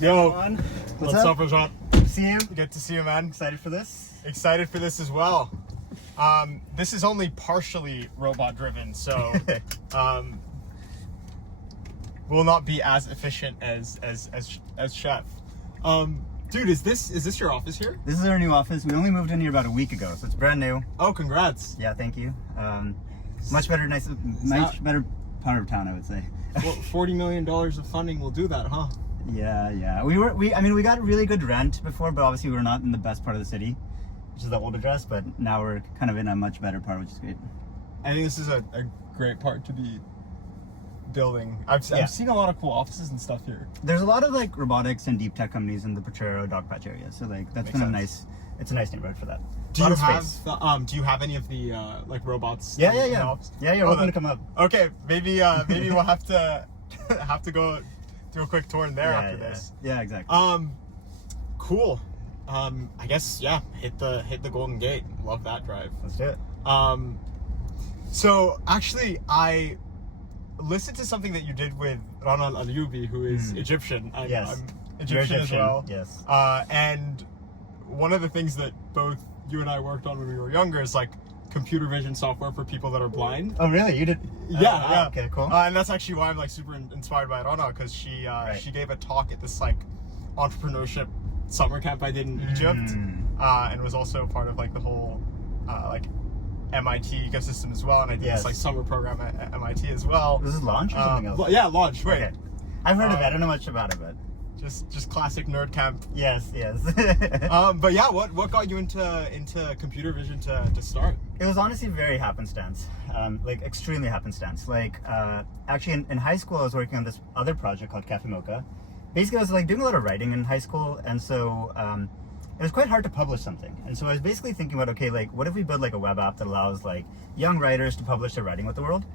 Yo, Marwan. what's up, Rajat? Good to see you. Good to see you, man. Excited for this? Excited for this as well. This is only partially robot driven, so will not be as efficient as Chef. Dude, is this your office here? This is our new office. We only moved in here about a week ago, so it's brand new. Oh, congrats. Yeah, thank you. Much better better part of town, I would say. Well, $40 million of funding will do that, huh? Yeah. We got really good rent before, but obviously we were not in the best part of the city, which is the old address, but now we're kind of in a much better part, which is great. I think this is a great part to be building. I'm seeing a lot of cool offices and stuff here. There's a lot of like robotics and deep tech companies in the Potrero Dogpatch area, so like that's been it's a nice neighborhood for that. Do you have any of the like robots? Yeah. You're welcome to come up. Okay, maybe we'll have to go do a quick tour in there after this. Yeah, exactly. Cool. I guess hit the Golden Gate. Love that drive. Let's do it. So actually, I listened to something that you did with Rana Al-Ayubi, who is Egyptian. I'm Egyptian as well. Yes. And one of the things that both you and I worked on when we were younger is like computer vision software for people that are blind. Oh, really? You did? Yeah. Okay, cool. And that's actually why I'm like super inspired by Rana, because she gave a talk at this like entrepreneurship summer camp I did in Egypt, and was also part of like the whole like MIT ecosystem as well. And I did this like summer program at MIT as well. This is Launch or something else? Yeah, Launch. Right. Okay. I've heard of it. I don't know much about it, but just classic nerd camp. Yes. But yeah, what got you into computer vision to start? It was honestly very happenstance, like extremely happenstance. Like actually in high school I was working on this other project called Cafe Mocha. Basically I was like doing a lot of writing in high school, and so it was quite hard to publish something. And so I was basically thinking about, okay, like what if we build like a web app that allows like young writers to publish their writing with the world?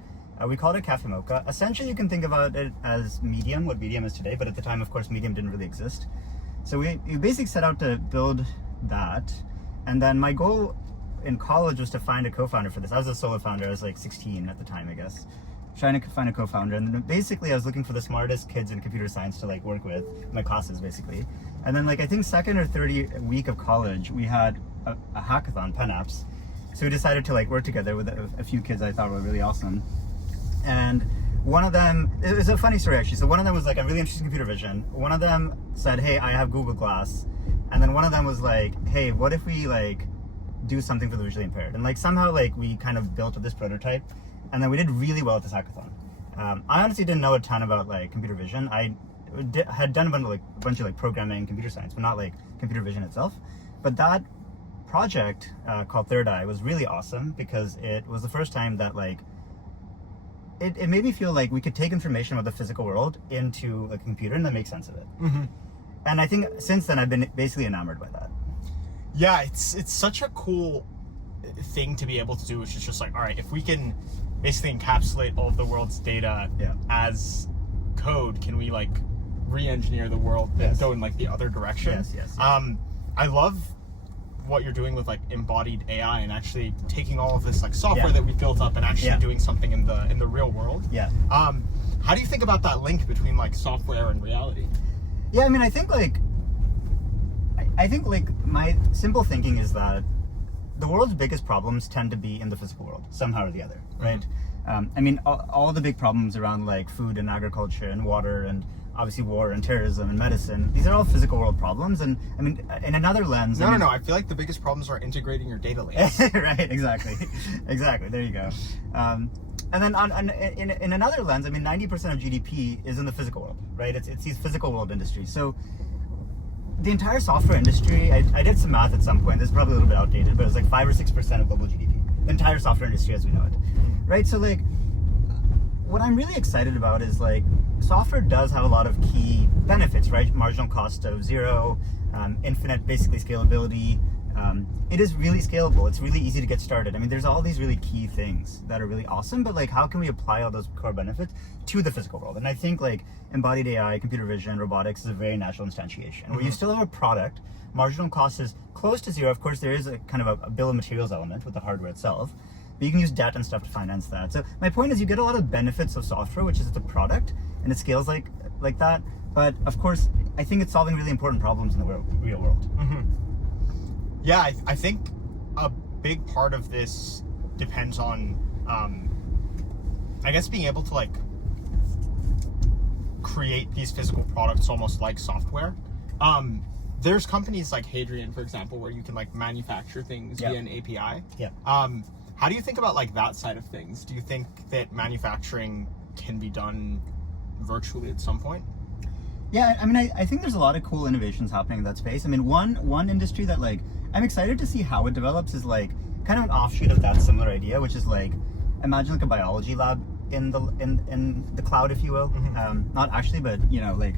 We called it Cafe Mocha. Essentially, you can think about it as Medium, what Medium is today, but at the time, of course, Medium didn't really exist. So we basically set out to build that. And then my goal in college was to find a co-founder for this. I was a solo founder. I was like 16 at the time, I guess. Trying to find a co-founder. And then basically, I was looking for the smartest kids in computer science to like work with, my classes, basically. And then like, I think second or third week of college, we had a hackathon, Pen Apps. So we decided to like work together with a few kids I thought were really awesome. And one of them, it was a funny story actually. So one of them was like, I'm really interested in computer vision. One of them said, hey, I have Google Glass. And then one of them was like, hey, what if we like do something for the visually impaired? And like somehow like we kind of built this prototype, and then we did really well at this hackathon. I honestly didn't know a ton about like computer vision. I had done a bunch of like programming and computer science, but not like computer vision itself. But that project called Third Eye was really awesome because it was the first time that like, it made me feel like we could take information about the physical world into a computer and then make sense of it. And I think since then I've been basically enamored by that. Yeah, it's such a cool thing to be able to do, which is just like, all right, if we can basically encapsulate all of the world's data as code, can we like re-engineer the world and go in like the other direction? Yes. I love what you're doing with like embodied AI and actually taking all of this like software that we've built up and actually doing something in the real world. How do you think about that link between like software and reality? Yeah, I mean, I think like my simple thinking is that the world's biggest problems tend to be in the physical world somehow or the other, right? I mean, all the big problems around like food and agriculture and water and obviously war and terrorism and medicine, these are all physical world problems. And I mean, in another lens... No, I feel like the biggest problems are integrating your data lakes. Right, exactly. There you go. And then in another lens, I mean, 90% of GDP is in the physical world, right? It's these physical world industries. So the entire software industry, I did some math at some point, this is probably a little bit outdated, but it was like 5 or 6% of global GDP. The entire software industry as we know it, right? So like, what I'm really excited about is like, software does have a lot of key benefits, right? Marginal cost of zero, infinite basically scalability. It is really scalable. It's really easy to get started. I mean, there's all these really key things that are really awesome, but like, how can we apply all those core benefits to the physical world? And I think like embodied AI, computer vision, robotics is a very natural instantiation where you still have a product. Marginal cost is close to zero. Of course, there is a kind of a bill of materials element with the hardware itself, but you can use debt and stuff to finance that. So my point is you get a lot of benefits of software, which is the product, and it scales like that. But of course, I think it's solving really important problems in the real world. Yeah, I think a big part of this depends on, I guess, being able to like create these physical products almost like software. There's companies like Hadrian, for example, where you can like manufacture things via an API. Yeah. How do you think about like that side of things? Do you think that manufacturing can be done virtually at some point? Yeah, I mean, I think there's a lot of cool innovations happening in that space. I mean, one industry that like I'm excited to see how it develops is like kind of an offshoot of that similar idea, which is like imagine like a biology lab in the cloud, if you will. Not actually, but you know, like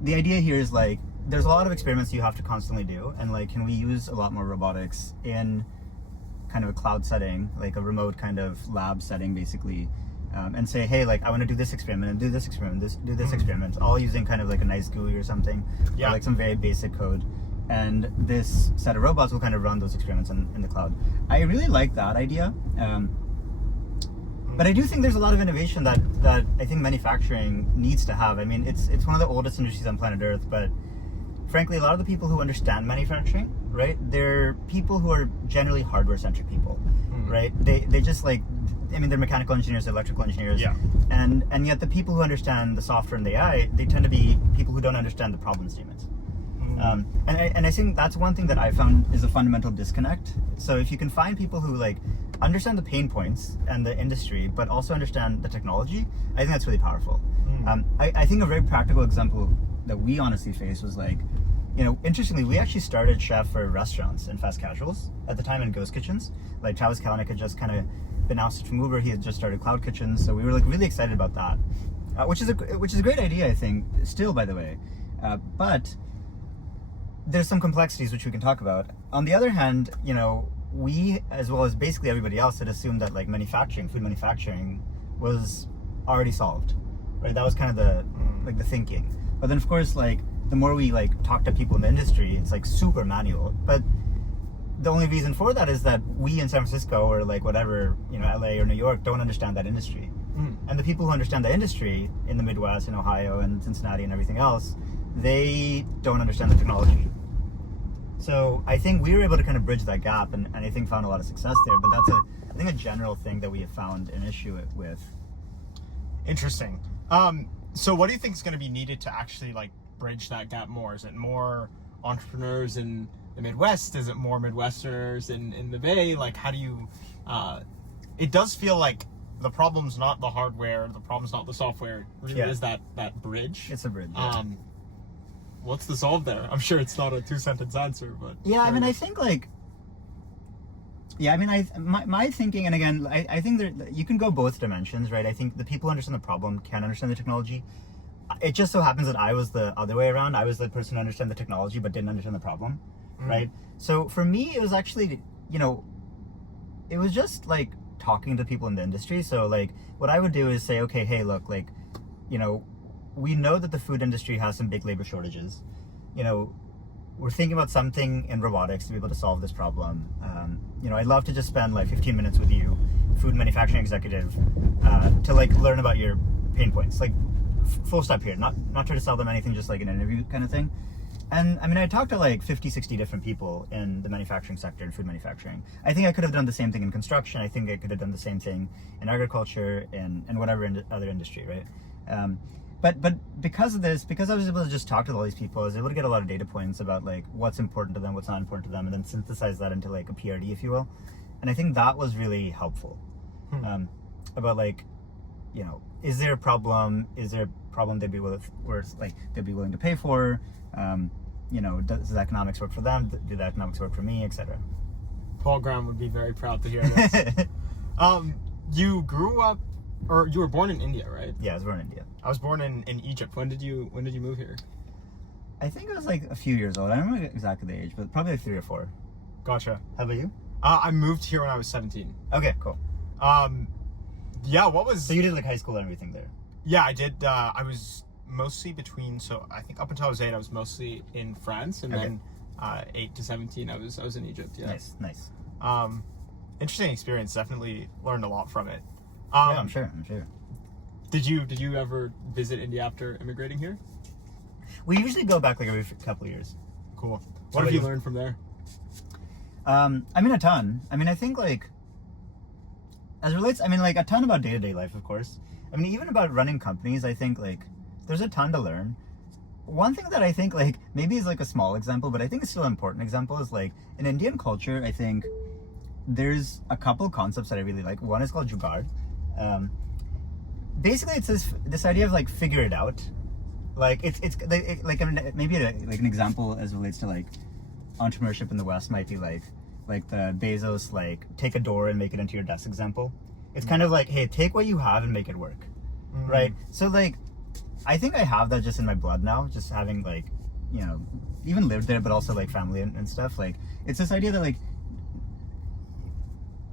the idea here is like there's a lot of experiments you have to constantly do, and like can we use a lot more robotics in kind of a cloud setting, like a remote kind of lab setting, basically. And say, hey, like I want to do this experiment and do this experiment, do this experiment, all using kind of like a nice GUI or something, or like some very basic code. And this set of robots will kind of run those experiments in the cloud. I really like that idea. But I do think there's a lot of innovation that I think manufacturing needs to have. I mean, it's one of the oldest industries on planet Earth, but frankly, a lot of the people who understand manufacturing, right, they're people who are generally hardware-centric people, right? They just like, I mean, they're mechanical engineers, they're electrical engineers, and yet the people who understand the software and the AI, they tend to be people who don't understand the problem statements. And I think that's one thing that I found is a fundamental disconnect. So if you can find people who like understand the pain points and the industry, but also understand the technology, I think that's really powerful. I think a very practical example that we honestly faced was like, you know, interestingly, we actually started Chef for restaurants and fast casuals at the time in ghost kitchens. Like Travis Kalanick had just kind of been ousted from Uber. He had just started cloud kitchens, so we were like really excited about that, which is a great idea, I think. Still, by the way, but there's some complexities which we can talk about. On the other hand, you know, we, as well as basically everybody else, had assumed that like food manufacturing was already solved, right? That was kind of the thinking. But then of course, like the more we like talk to people in the industry, it's like super manual. But the only reason for that is that we in San Francisco or like whatever, you know, LA or New York don't understand that industry. And the people who understand the industry in the Midwest, in Ohio and Cincinnati and everything else, they don't understand the technology. So I think we were able to kind of bridge that gap and I think found a lot of success there. But that's I think a general thing that we have found an issue with. Interesting. So what do you think is going to be needed to actually like bridge that gap more? Is it more entrepreneurs in the Midwest? Is it more Midwesterners in the Bay? Like, how do you, it does feel like the problem's not the hardware, the problem's not the software, it really is that bridge. It's a bridge. What's the solve there? I'm sure it's not a 2-sentence answer, but yeah, I mean, I think like, my thinking, and again, I think that you can go both dimensions, right? I think the people who understand the problem can understand the technology. It just so happens that I was the other way around. I was the person who understood the technology but didn't understand the problem, right? So for me, it was actually, you know, it was just like talking to people in the industry. So like what I would do is say, okay, hey, look, like, you know, we know that the food industry has some big labor shortages. You know, we're thinking about something in robotics to be able to solve this problem. You know, I'd love to just spend like 15 minutes with you, food manufacturing executive, to like learn about your pain points. Like full stop here, not try to sell them anything, just like an interview kind of thing. And I mean, I talked to like 50, 60 different people in the manufacturing sector and food manufacturing. I think I could have done the same thing in construction. I think I could have done the same thing in agriculture and whatever other industry, right? But because of this, because I was able to just talk to all these people, I was able to get a lot of data points about like what's important to them, what's not important to them, and then synthesize that into like a PRD, if you will. And I think that was really helpful. About like, you know, is there a problem? Is there a problem they'd be they'd be willing to pay for? You know, does the economics work for them? Do the economics work for me, etc. Paul Graham would be very proud to hear this. You grew up, or you were born in India, right? Yeah, I was born in India. I was born in Egypt. When did you move here? I think I was like a few years old. I don't remember exactly the age, but probably like 3 or 4. Gotcha. How about you? I moved here when I was 17. Okay, cool. Yeah, what was... So you did like high school and everything there? Yeah, I did. I was mostly between, so I think up until I was 8, I was mostly in France, and then 8 to 17, I was in Egypt. Yeah. Nice. Interesting experience. Definitely learned a lot from it. Yeah, I'm sure. Did you ever visit India after immigrating here? We usually go back like every couple of years. Cool. What have you learned from there? I mean, a ton. I mean, I think like, as it relates, I mean, like a ton about day-to-day life, of course. I mean, even about running companies, I think like there's a ton to learn. One thing that I think like maybe is like a small example, but I think it's still an important example is like in Indian culture, I think there's a couple concepts that I really like. One is called jugaad. Basically, it's this idea of like figure it out. Like it's like I mean, maybe like an example as it relates to like entrepreneurship in the West might be like the Bezos like take a door and make it into your desk example. It's kind of like, hey, take what you have and make it work, right? So like, I think I have that just in my blood now, just having like, you know, even lived there, but also like family and stuff. Like it's this idea that like,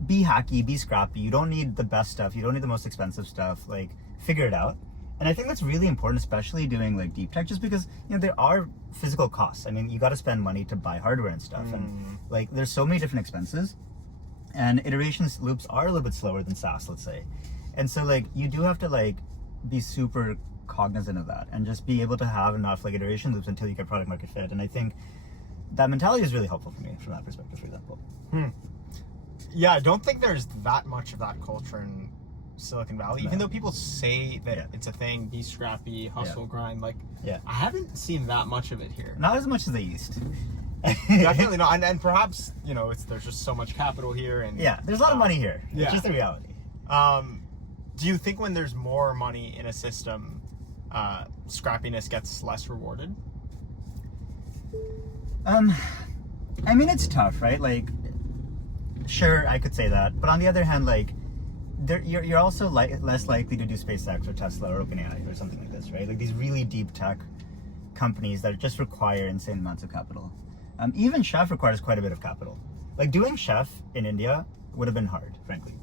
be hacky, be scrappy. You don't need the best stuff. You don't need the most expensive stuff. Like figure it out. And I think that's really important, especially doing like deep tech, just because, you know, there are physical costs. I mean, you got to spend money to buy hardware and stuff. And like, there's so many different expenses, and iterations loops are a little bit slower than SaaS, let's say. And so like, you do have to like be super cognizant of that and just be able to have enough like iteration loops until you get product market fit. And I think that mentality is really helpful for me from that perspective, for example. Yeah, I don't think there's that much of that culture in Silicon Valley, even though people say that it's a thing, be scrappy, hustle, grind. Like, I haven't seen that much of it here. Not as much as they used. Definitely not. And perhaps, you know, there's just so much capital here. And there's a lot of money here. Yeah. It's just the reality. Do you think when there's more money in a system, scrappiness gets less rewarded? I mean, it's tough, right? Like, sure, I could say that, but on the other hand, like, you're also less likely to do SpaceX or Tesla or OpenAI or something like this, right? Like these really deep tech companies that just require insane amounts of capital. Even Chef requires quite a bit of capital. Like doing Chef in India would have been hard, frankly,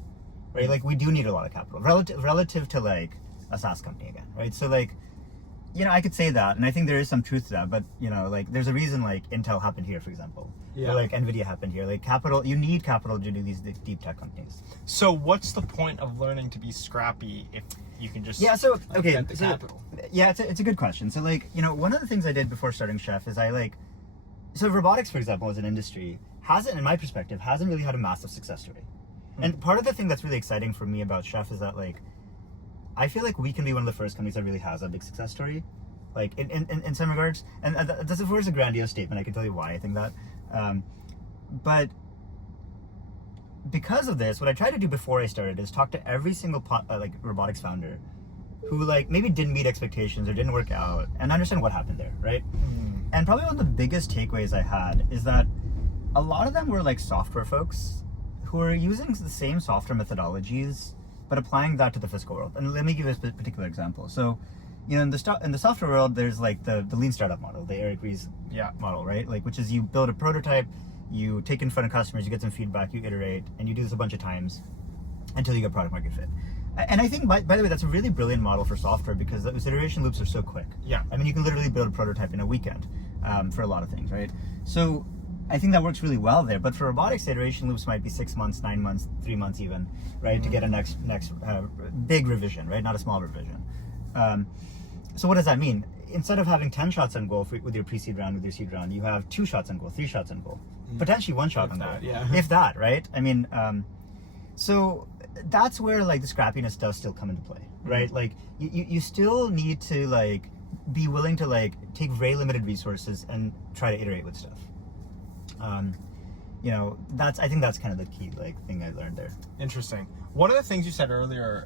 right? Like we do need a lot of capital relative to like a SaaS company again, right? So like, you know, I could say that, and I think there is some truth to that, but you know, like there's a reason like Intel happened here, for example, or like Nvidia happened here. Like capital, you need capital to do these deep tech companies. So what's the point of learning to be scrappy if you can just get the capital? Yeah, it's a good question. So like, you know, one of the things I did before starting Chef is so robotics, for example, as an industry hasn't, in my perspective, hasn't really had a massive success story. And part of the thing that's really exciting for me about Chef is that like, I feel like we can be one of the first companies that really has a big success story, like in some regards. And that's of course a grandiose statement. I can tell you why I think that. But because of this, what I tried to do before I started is talk to every single like robotics founder who like maybe didn't meet expectations or didn't work out, and understand what happened there, right? And probably one of the biggest takeaways I had is that a lot of them were like software folks who were using the same software methodologies but applying that to the physical world. And let me give you a particular example. So, you know, in the software world, there's like the lean startup model, the Eric Ries model, right? Like, which is you build a prototype, you take it in front of customers, you get some feedback, you iterate, and you do this a bunch of times until you get product market fit. And I think, by the way, that's a really brilliant model for software because those iteration loops are so quick. Yeah. I mean, you can literally build a prototype in a weekend for a lot of things, right? So I think that works really well there. But for robotics, iteration loops might be 6 months, 9 months, 3 months even, right? To get a next big revision, right? Not a small revision. So what does that mean? Instead of having 10 shots on goal with your pre-seed round, with your seed round, you have 2 shots on goal, 3 shots on goal, potentially 1 shot on goal. If that, right? I mean, so that's where like the scrappiness does still come into play, right? Like you still need to like be willing to like take very limited resources and try to iterate with stuff. You know, I think that's kind of the key like thing I learned there. Interesting. One of the things you said earlier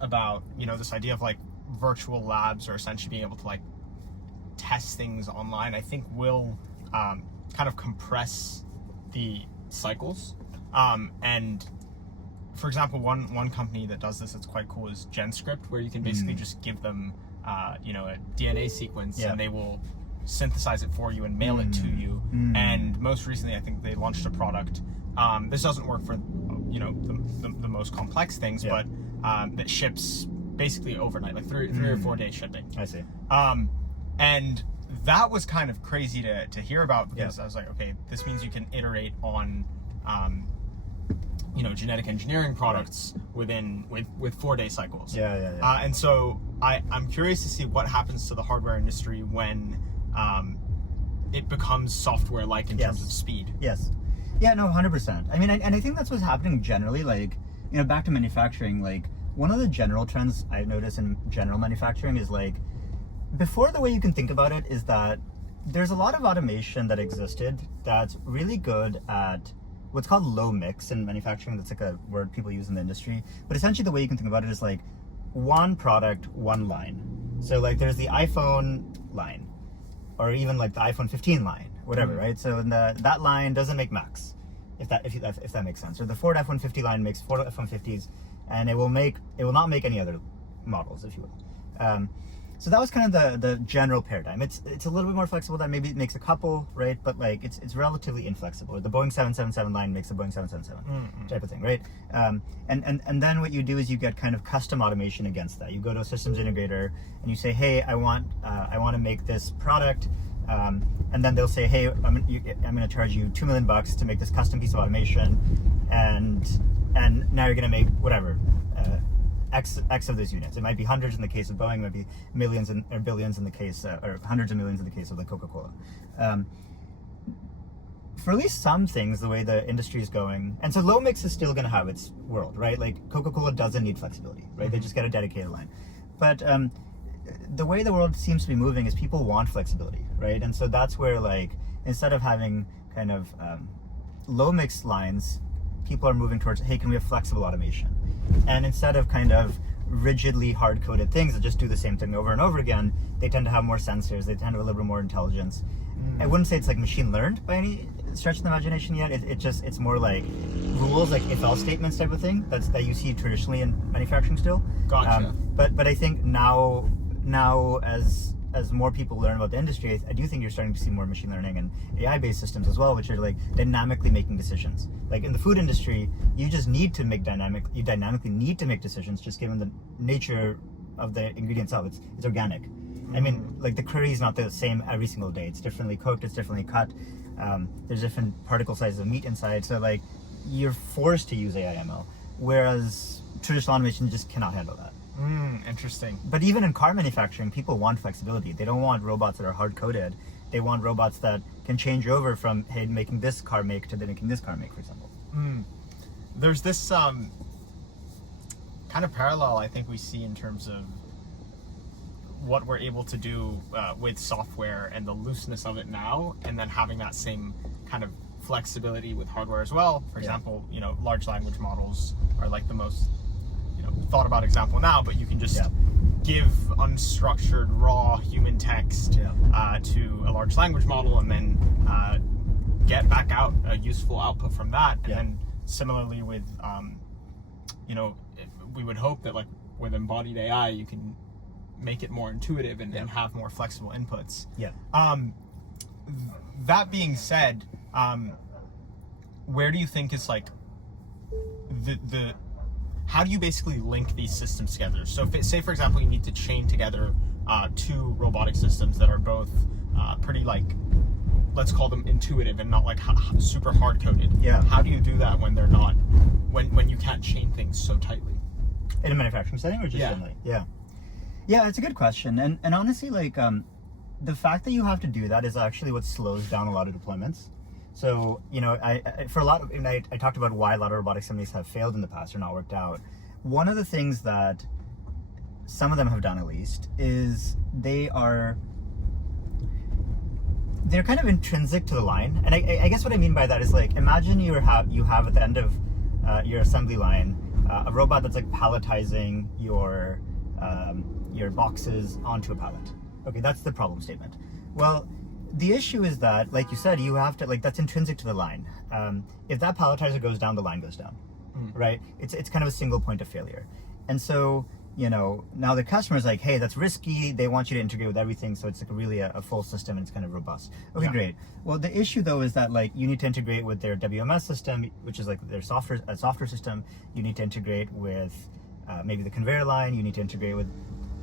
about, you know, this idea of like virtual labs or essentially being able to like test things online, I think will kind of compress the cycles. And for example, one company that does this that's quite cool is GenScript, where you can basically just give them you know, a DNA sequence and they will synthesize it for you and mail it to you. And most recently, I think they launched a product. This doesn't work for, you know, the most complex things, but that ships basically overnight, like 3 or 4 day shipping. I see. And that was kind of crazy to hear about because I was like, okay, this means you can iterate on genetic engineering products with 4-day cycles. Yeah. And so I'm curious to see what happens to the hardware industry when it becomes software-like in terms of speed. Yes. Yeah, no, 100%. I mean, and I think that's what's happening generally, like, back to manufacturing, like, one of the general trends I've noticed in general manufacturing is, like, before, the way you can think about it is that there's a lot of automation that existed that's really good at what's called low mix in manufacturing. That's like a word people use in the industry. But essentially the way you can think about it is like one product, one line. So like there's the iPhone line, or even like the iPhone 15 line, whatever, right? So that line doesn't make Macs, if that makes sense. Or the Ford F-150 line makes Ford F-150s, and it will not make any other models, if you will. So that was kind of the general paradigm. It's a little bit more flexible than maybe it makes a couple, right? But like it's relatively inflexible. The Boeing 777 line makes a Boeing 777 type of thing, right? And then what you do is you get kind of custom automation against that. You go to a systems integrator and you say, hey, I want to make this product, and then they'll say, hey, I'm going to charge you $2 million to make this custom piece of automation, and now you're going to make whatever. X of those units. It might be hundreds in the case of Boeing, it might be millions or billions in the case, or hundreds of millions in the case of the Coca-Cola. For at least some things, the way the industry is going, and so low mix is still going to have its world, right? Like Coca-Cola doesn't need flexibility, right? They just get a dedicated line. But the way the world seems to be moving is people want flexibility, right? And so that's where, like, instead of having kind of low mix lines, people are moving towards, hey, can we have flexible automation? And instead of kind of rigidly hard-coded things that just do the same thing over and over again, they tend to have more sensors, they tend to have a little bit more intelligence. I wouldn't say it's like machine learned by any stretch of the imagination yet. It's more like rules, like if-else statements type of thing that you see traditionally in manufacturing still. Gotcha. But I think now as more people learn about the industry, I do think you're starting to see more machine learning and AI-based systems as well, which are like dynamically making decisions. Like in the food industry, you just need to make dynamically need to make decisions, just given the nature of the ingredient itself. It's organic. I mean, like the curry is not the same every single day. It's differently cooked, it's differently cut. There's different particle sizes of meat inside. So like you're forced to use AI ML, whereas traditional automation just cannot handle that. Interesting. But even in car manufacturing, people want flexibility. They don't want robots that are hard-coded. They want robots that can change over from, hey, making this car make to making this car make, for example. There's this kind of parallel I think we see in terms of what we're able to do with software and the looseness of it now, and then having that same kind of flexibility with hardware as well. For example, large language models are like the most thought about example now, but you can just give unstructured raw human text to a large language model and then get back out a useful output from that. And then similarly with we would hope that like with embodied AI you can make it more intuitive and have more flexible inputs. That being said, where do you think is like the how do you basically link these systems together? So say for example you need to chain together two robotic systems that are both pretty, like, let's call them intuitive and not like super hard coded. How do you do that when they're not, when you can't chain things so tightly? In a manufacturing setting or just generally? Yeah, it's a good question. And honestly, like the fact that you have to do that is actually what slows down a lot of deployments. So, I talked about why a lot of robotics companies have failed in the past or not worked out. One of the things that some of them have done, at least, is they're kind of intrinsic to the line. And I guess what I mean by that is, like, imagine you have at the end of your assembly line a robot that's like palletizing your boxes onto a pallet. Okay, that's the problem statement. Well, the issue is that, like you said, you have to, like, that's intrinsic to the line. If that palletizer goes down, the line goes down, right? It's kind of a single point of failure. And so, now the customer's like, hey, that's risky. They want you to integrate with everything. So it's like really a full system and it's kind of robust. Okay, great. Well, the issue though is that, like, you need to integrate with their WMS system, which is like their software system. You need to integrate with maybe the conveyor line. You need to integrate with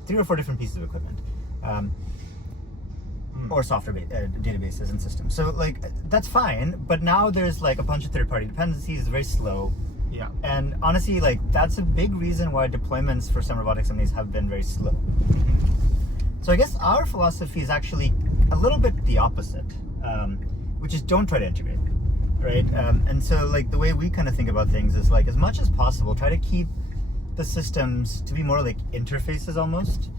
3 or 4 different pieces of equipment. or software databases and systems. So like that's fine, but now there's like a bunch of third-party dependencies. It's very slow. Yeah. And honestly, like that's a big reason why deployments for some robotics companies have been very slow. So I guess our philosophy is actually a little bit the opposite, which is don't try to integrate, right? And so like the way we kind of think about things is like as much as possible, try to keep the systems to be more like interfaces almost.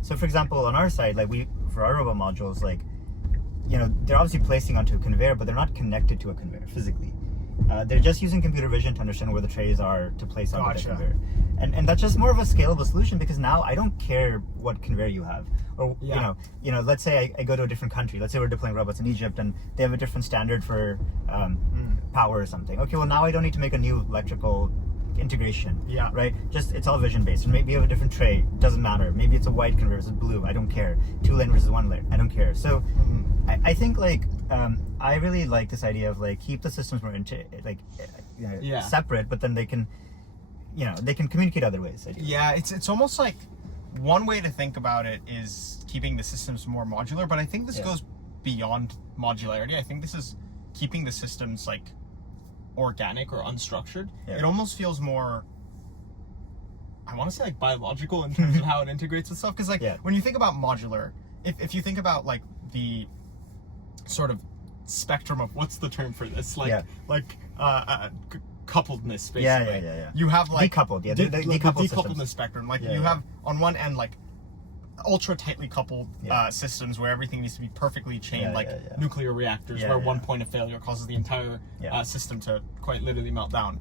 So for example, on our side, like for our robot modules, like, you know, they're obviously placing onto a conveyor, but they're not connected to a conveyor physically. They're just using computer vision to understand where the trays are to place onto the conveyor. And that's just more of a scalable solution because now I don't care what conveyor you have. Or, you know, let's say I go to a different country. Let's say we're deploying robots in Egypt and they have a different standard for power or something. Okay, well now I don't need to make a new electrical integration. Yeah. Right? Just it's all vision based. And maybe you have a different tray. Doesn't matter. Maybe it's a white conveyor versus blue. I don't care. 2-lane versus 1-lane. I don't care. So I think like I really like this idea of like keep the systems more separate, but then they can, you know, they can communicate other ways. Yeah, it's almost like one way to think about it is keeping the systems more modular, but I think this goes beyond modularity. I think this is keeping the systems like organic or unstructured. It almost feels more, I want to say like biological in terms of how it integrates with stuff. Because like when you think about modular, if you think about like the sort of spectrum of what's the term for this, like coupledness, basically. You have like decoupled, the decoupledness spectrum. Like you have on one end like ultra tightly coupled systems where everything needs to be perfectly chained, nuclear reactors, where one point of failure causes the entire system to quite literally melt down.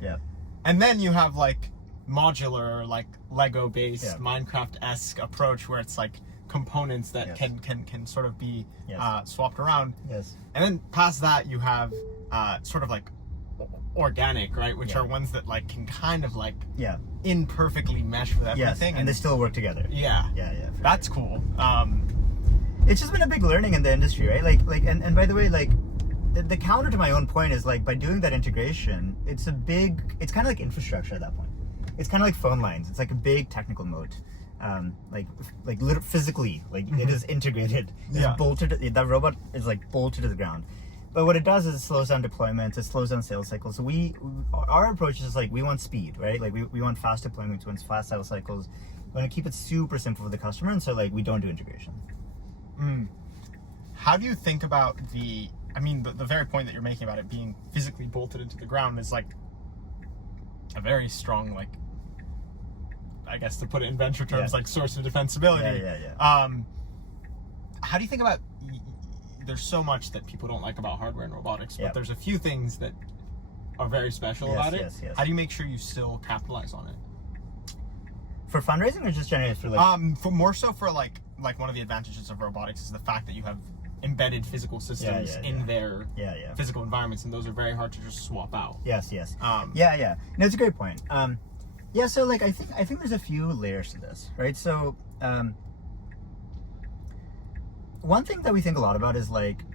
And then you have like modular, like Lego based, Minecraft-esque approach where it's like components that can sort of be swapped around. And then past that you have sort of like organic, right, which are ones that like can kind of like imperfectly mesh with everything, and they still work together. That's cool. It's just been a big learning in the industry, right? Like and by the way, like the counter to my own point is like by doing that integration, it's kind of like infrastructure at that point. It's kind of like phone lines. It's like a big technical moat. Like literally physically, like it is integrated. It's bolted. That robot is like bolted to the ground. But what it does is it slows down deployments. It slows down sales cycles. So our approach is like we want speed, right? Like we want fast deployments, we want fast sales cycles. We want to keep it super simple for the customer, and so like we don't do integration. How do you think about the very point that you're making about it being physically bolted into the ground is like a very strong, like, I guess to put it in venture terms, like source of defensibility. How do you think about, there's so much that people don't like about hardware and robotics, but there's a few things that are very special about it. How do you make sure you still capitalize on it? For fundraising or just generally for like? For more so for like one of the advantages of robotics is the fact that you have embedded physical systems in their physical environments, and those are very hard to just swap out. No, it's a great point. So like I think there's a few layers to this, right? So one thing that we think a lot about is like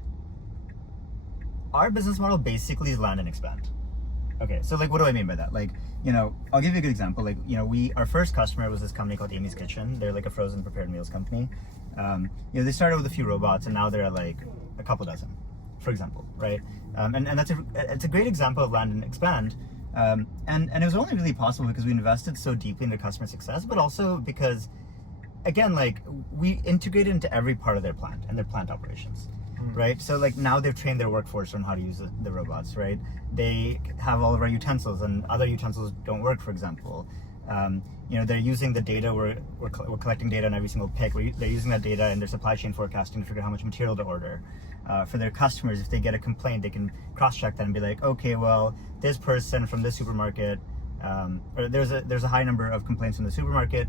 our business model basically is land and expand. Okay, so like what do I mean by that? Like, you know, I'll give you a good example. Like, you know, our first customer was this company called Amy's Kitchen. They're like a frozen prepared meals company. You know, they started with a few robots and now they're at like a couple dozen, for example, right? And it's a great example of land and expand. And it was only really possible because we invested so deeply into customer success, but also because, again, like we integrated into every part of their plant and their plant operations, right? So like now they've trained their workforce on how to use the robots, right? They have all of our utensils and other utensils don't work, for example. You know, they're using the data, we're collecting data on every single pick. They're using that data in their supply chain forecasting to figure out how much material to order. For their customers, if they get a complaint, they can cross-check that and be like, okay, well, this person from this supermarket, or there's a high number of complaints in the supermarket.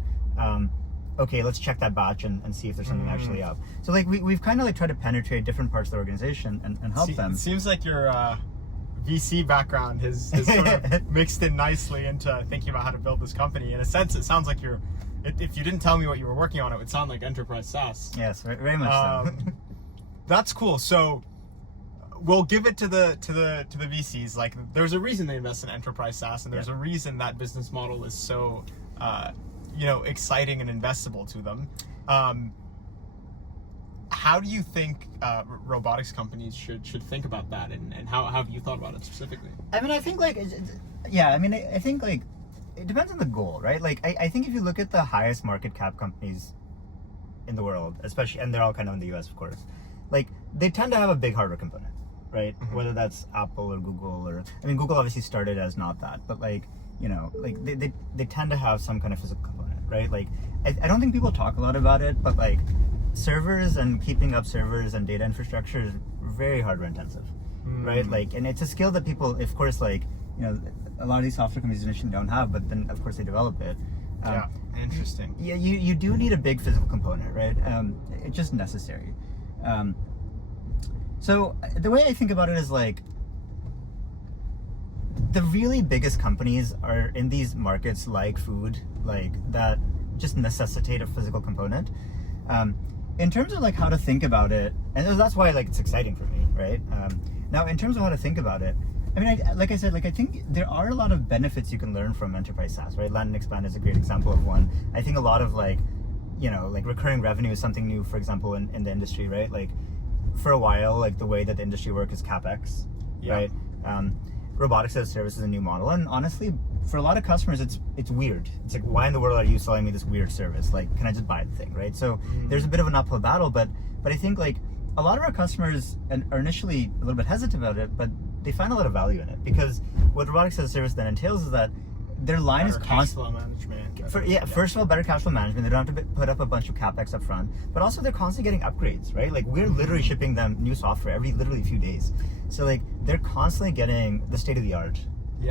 Okay, let's check that batch and see if there's something actually up. So like we've kind of like tried to penetrate different parts of the organization and help them. It seems like your VC background has sort of mixed in nicely into thinking about how to build this company. In a sense, it sounds like if you didn't tell me what you were working on, it would sound like enterprise SaaS. Yes, very much so. That's cool. So we'll give it to the VCs. Like, there's a reason they invest in enterprise SaaS, and there's a reason that business model is so exciting and investable to them. how do you think robotics companies should think about that, and how have you thought about it specifically? I mean, I think like, yeah, I mean, I think like, it depends on the goal, right? Like, I think if you look at the highest market cap companies in the world, especially, and they're all kind of in the US, of course, like, they tend to have a big hardware component, right? Mm-hmm. Whether that's Apple or Google, or, I mean, Google obviously started as not that, but like, you know, like, they tend to have some kind of physical component, right? Like, I don't think people talk a lot about it, but like, servers and keeping up servers and data infrastructure is very hardware intensive, right? Like, and it's a skill that people, of course, like, you know, a lot of these software companies initially don't have, but then of course they develop it. Yeah, interesting. Yeah, you do need a big physical component, right? It's just necessary. So the way I think about it is like, the really biggest companies are in these markets like food, like that just necessitate a physical component. In terms of like how to think about it, and that's why like it's exciting for me, right? Now, in terms of how to think about it, I mean, like I said, like I think there are a lot of benefits you can learn from enterprise SaaS, right? Land and expand is a great example of one. I think a lot of like, you know, like recurring revenue is something new, for example, in the industry, right? Like for a while, like the way that the industry works is CapEx, right? Robotics as a service is a new model, and honestly, for a lot of customers, it's weird. It's like, why in the world are you selling me this weird service? Like, can I just buy the thing, right? So there's a bit of an uphill battle, but I think like a lot of our customers are initially a little bit hesitant about it, but they find a lot of value in it, because what robotics as a service then entails is that their line is cash flow management. First of all, better cash flow management. They don't have to put up a bunch of capex up front, but also they're constantly getting upgrades, right? Like we're literally shipping them new software every literally few days. So like they're constantly getting the state of the art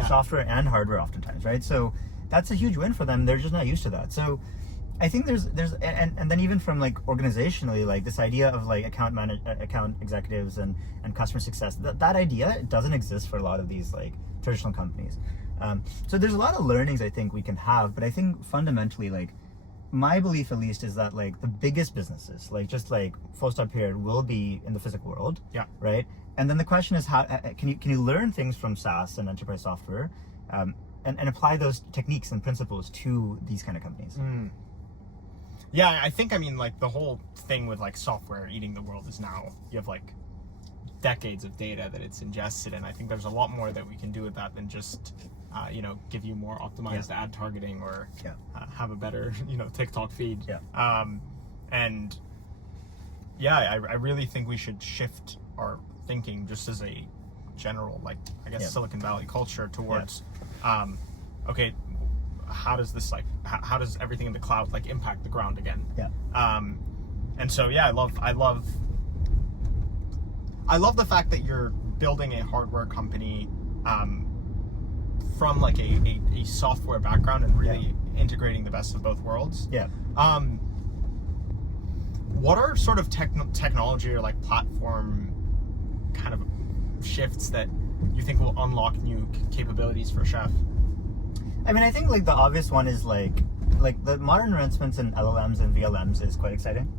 software and hardware oftentimes, right? So that's a huge win for them. They're just not used to that. So I think there's and then even from like organizationally, like this idea of like account executives and customer success, that idea doesn't exist for a lot of these like traditional companies. So there's a lot of learnings I think we can have, but I think fundamentally, like my belief at least is that like the biggest businesses, like just like full stop period, will be in the physical world. Yeah. Right. And then the question is, how can you learn things from SaaS and enterprise software, and apply those techniques and principles to these kind of companies. Yeah, I think, I mean, like the whole thing with like software eating the world is now you have like decades of data that it's ingested, and I think there's a lot more that we can do with that than just you know, give you more optimized ad targeting or have a better, you know, TikTok feed. And yeah, I really think we should shift our thinking just as a general, like, I guess Silicon Valley culture towards okay, how does this like how does everything in the cloud like impact the ground again? And so I love the fact that you're building a hardware company from like a software background and really integrating the best of both worlds. What are sort of technology or like platform kind of shifts that you think will unlock new capabilities for Chef? I mean, I think like the obvious one is like the modern advancements in LLMs and VLMs is quite exciting.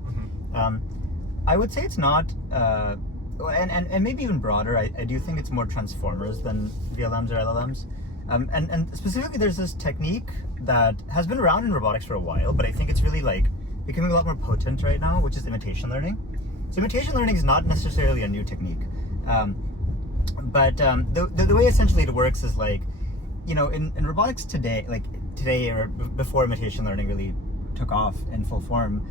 I would say it's not, and maybe even broader. I do think it's more transformers than VLMs or LLMs. And specifically, there's this technique that has been around in robotics for a while, but I think it's really like becoming a lot more potent right now, which is imitation learning. So imitation learning is not necessarily a new technique, but the way essentially it works is like, you know, in robotics today or before imitation learning really took off in full form,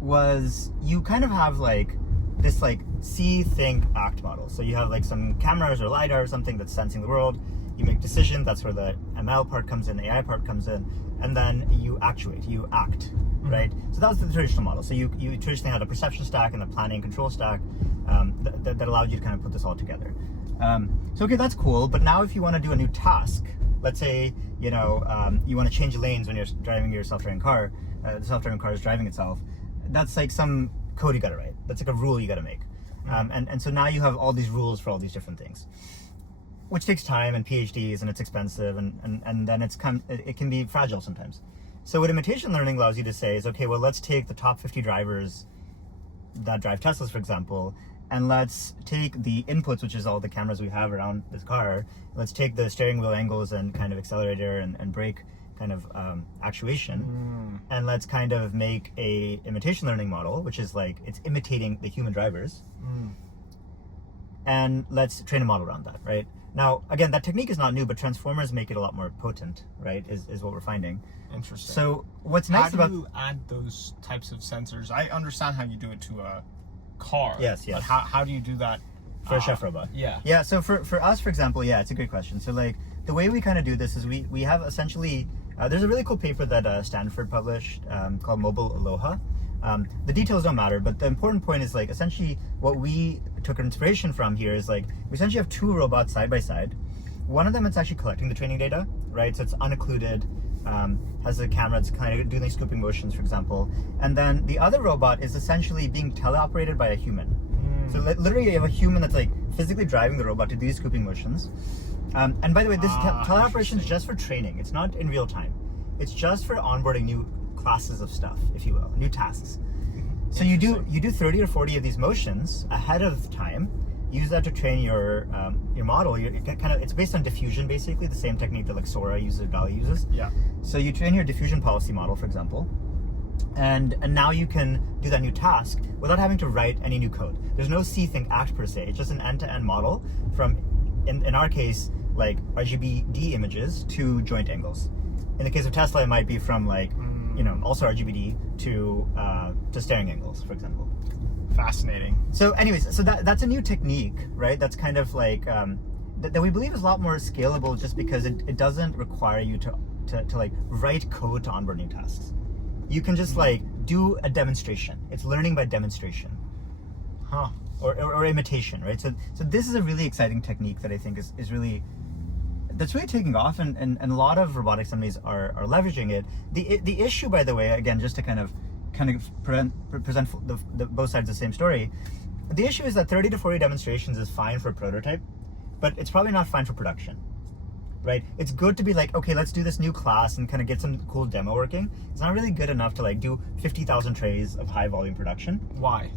was you kind of have like this like see, think, act model. So you have like some cameras or LiDAR or something that's sensing the world. You make decisions, that's where the ML part comes in, the AI part comes in, and then you actuate, you act, right? So that was the traditional model. So you traditionally had a perception stack and a planning and control stack that allowed you to kind of put this all together. So okay, that's cool, but now if you want to do a new task, let's say, you know, you want to change lanes when you're driving your self-driving car, the self-driving car is driving itself, that's like some code you got to write. That's like a rule you got to make. And so now you have all these rules for all these different things, which takes time and PhDs, and it's expensive, and then it can be fragile sometimes. So what imitation learning allows you to say is, okay, well, let's take the top 50 drivers that drive Teslas, for example, and let's take the inputs, which is all the cameras we have around this car. Let's take the steering wheel angles and kind of accelerator and brake kind of actuation, and let's kind of make a imitation learning model, which is like it's imitating the human drivers, and let's train a model around that, right? Now, again, that technique is not new, but transformers make it a lot more potent, right? Is what we're finding. Interesting. So what's nice about... How do you add those types of sensors? I understand how you do it to a car. Yes. But how do you do that for a chef robot? Yeah. So for us, for example, it's a good question. So like the way we kind of do this is we have essentially there's a really cool paper that Stanford published called Mobile Aloha. The details don't matter, but the important point is like essentially what we took inspiration from here is like we essentially have two robots side by side. One of them is actually collecting the training data, right? So it's unoccluded, has a camera that's kind of doing these scooping motions, for example. And then the other robot is essentially being teleoperated by a human. So literally you have a human that's like physically driving the robot to do these scooping motions. And by the way, this teleoperation is just for training. It's not in real time. It's just for onboarding new classes of stuff, if you will, new tasks. So you do 30 or 40 of these motions ahead of time. Use that to train your model. It's based on diffusion, basically the same technique that like Sora uses, DALL-E uses. Yeah. So you train your diffusion policy model, for example, and now you can do that new task without having to write any new code. There's no see, think, act per se. It's just an end-to-end model from, in our case, like RGBD images to joint angles. In the case of Tesla, it might be from like, also RGBD to staring angles, for example. Fascinating. So anyways, so that's a new technique, right? That's kind of like, that we believe is a lot more scalable just because it doesn't require you to like write code to onboard new tasks. You can just like do a demonstration. It's learning by demonstration. Or imitation, right? So this is a really exciting technique that I think is really, that's really taking off, and a lot of robotics companies are leveraging it. The issue, by the way, again, just to kind of present the both sides of the same story, the issue is that 30 to 40 demonstrations is fine for a prototype, but it's probably not fine for production, right? It's good to be like, okay, let's do this new class and kind of get some cool demo working. It's not really good enough to like do 50,000 trays of high volume production. Why?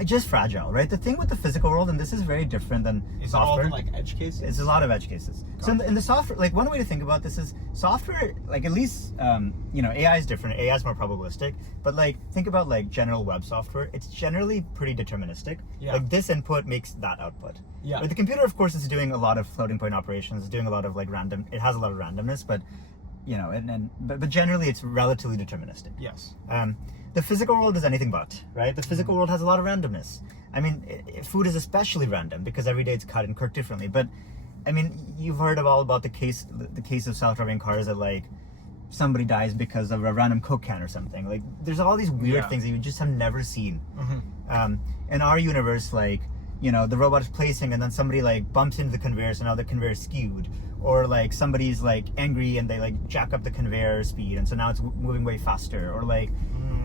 It's just fragile, right? The thing with the physical world, and this is very different than software. Is it all like edge cases? It's a lot of edge cases. So in the software, like one way to think about this is software, like at least, AI is different. AI is more probabilistic, but like think about like general web software. It's generally pretty deterministic. Yeah. Like this input makes that output. Yeah. But the computer, of course, is doing a lot of floating point operations. It's doing a lot of like random. It has a lot of randomness, but but generally it's relatively deterministic. Yes. The physical world is anything but, right? The physical world has a lot of randomness. I mean, food is especially random because every day it's cut and cooked differently. But I mean, you've heard all about the case of self-driving cars that like somebody dies because of a random Coke can or something. Like there's all these weird things that you just have never seen. In our universe, like, the robot is placing and then somebody like bumps into the conveyor, so now the conveyor is skewed. Or like somebody's like angry and they like jack up the conveyor speed and so now it's moving way faster. Or like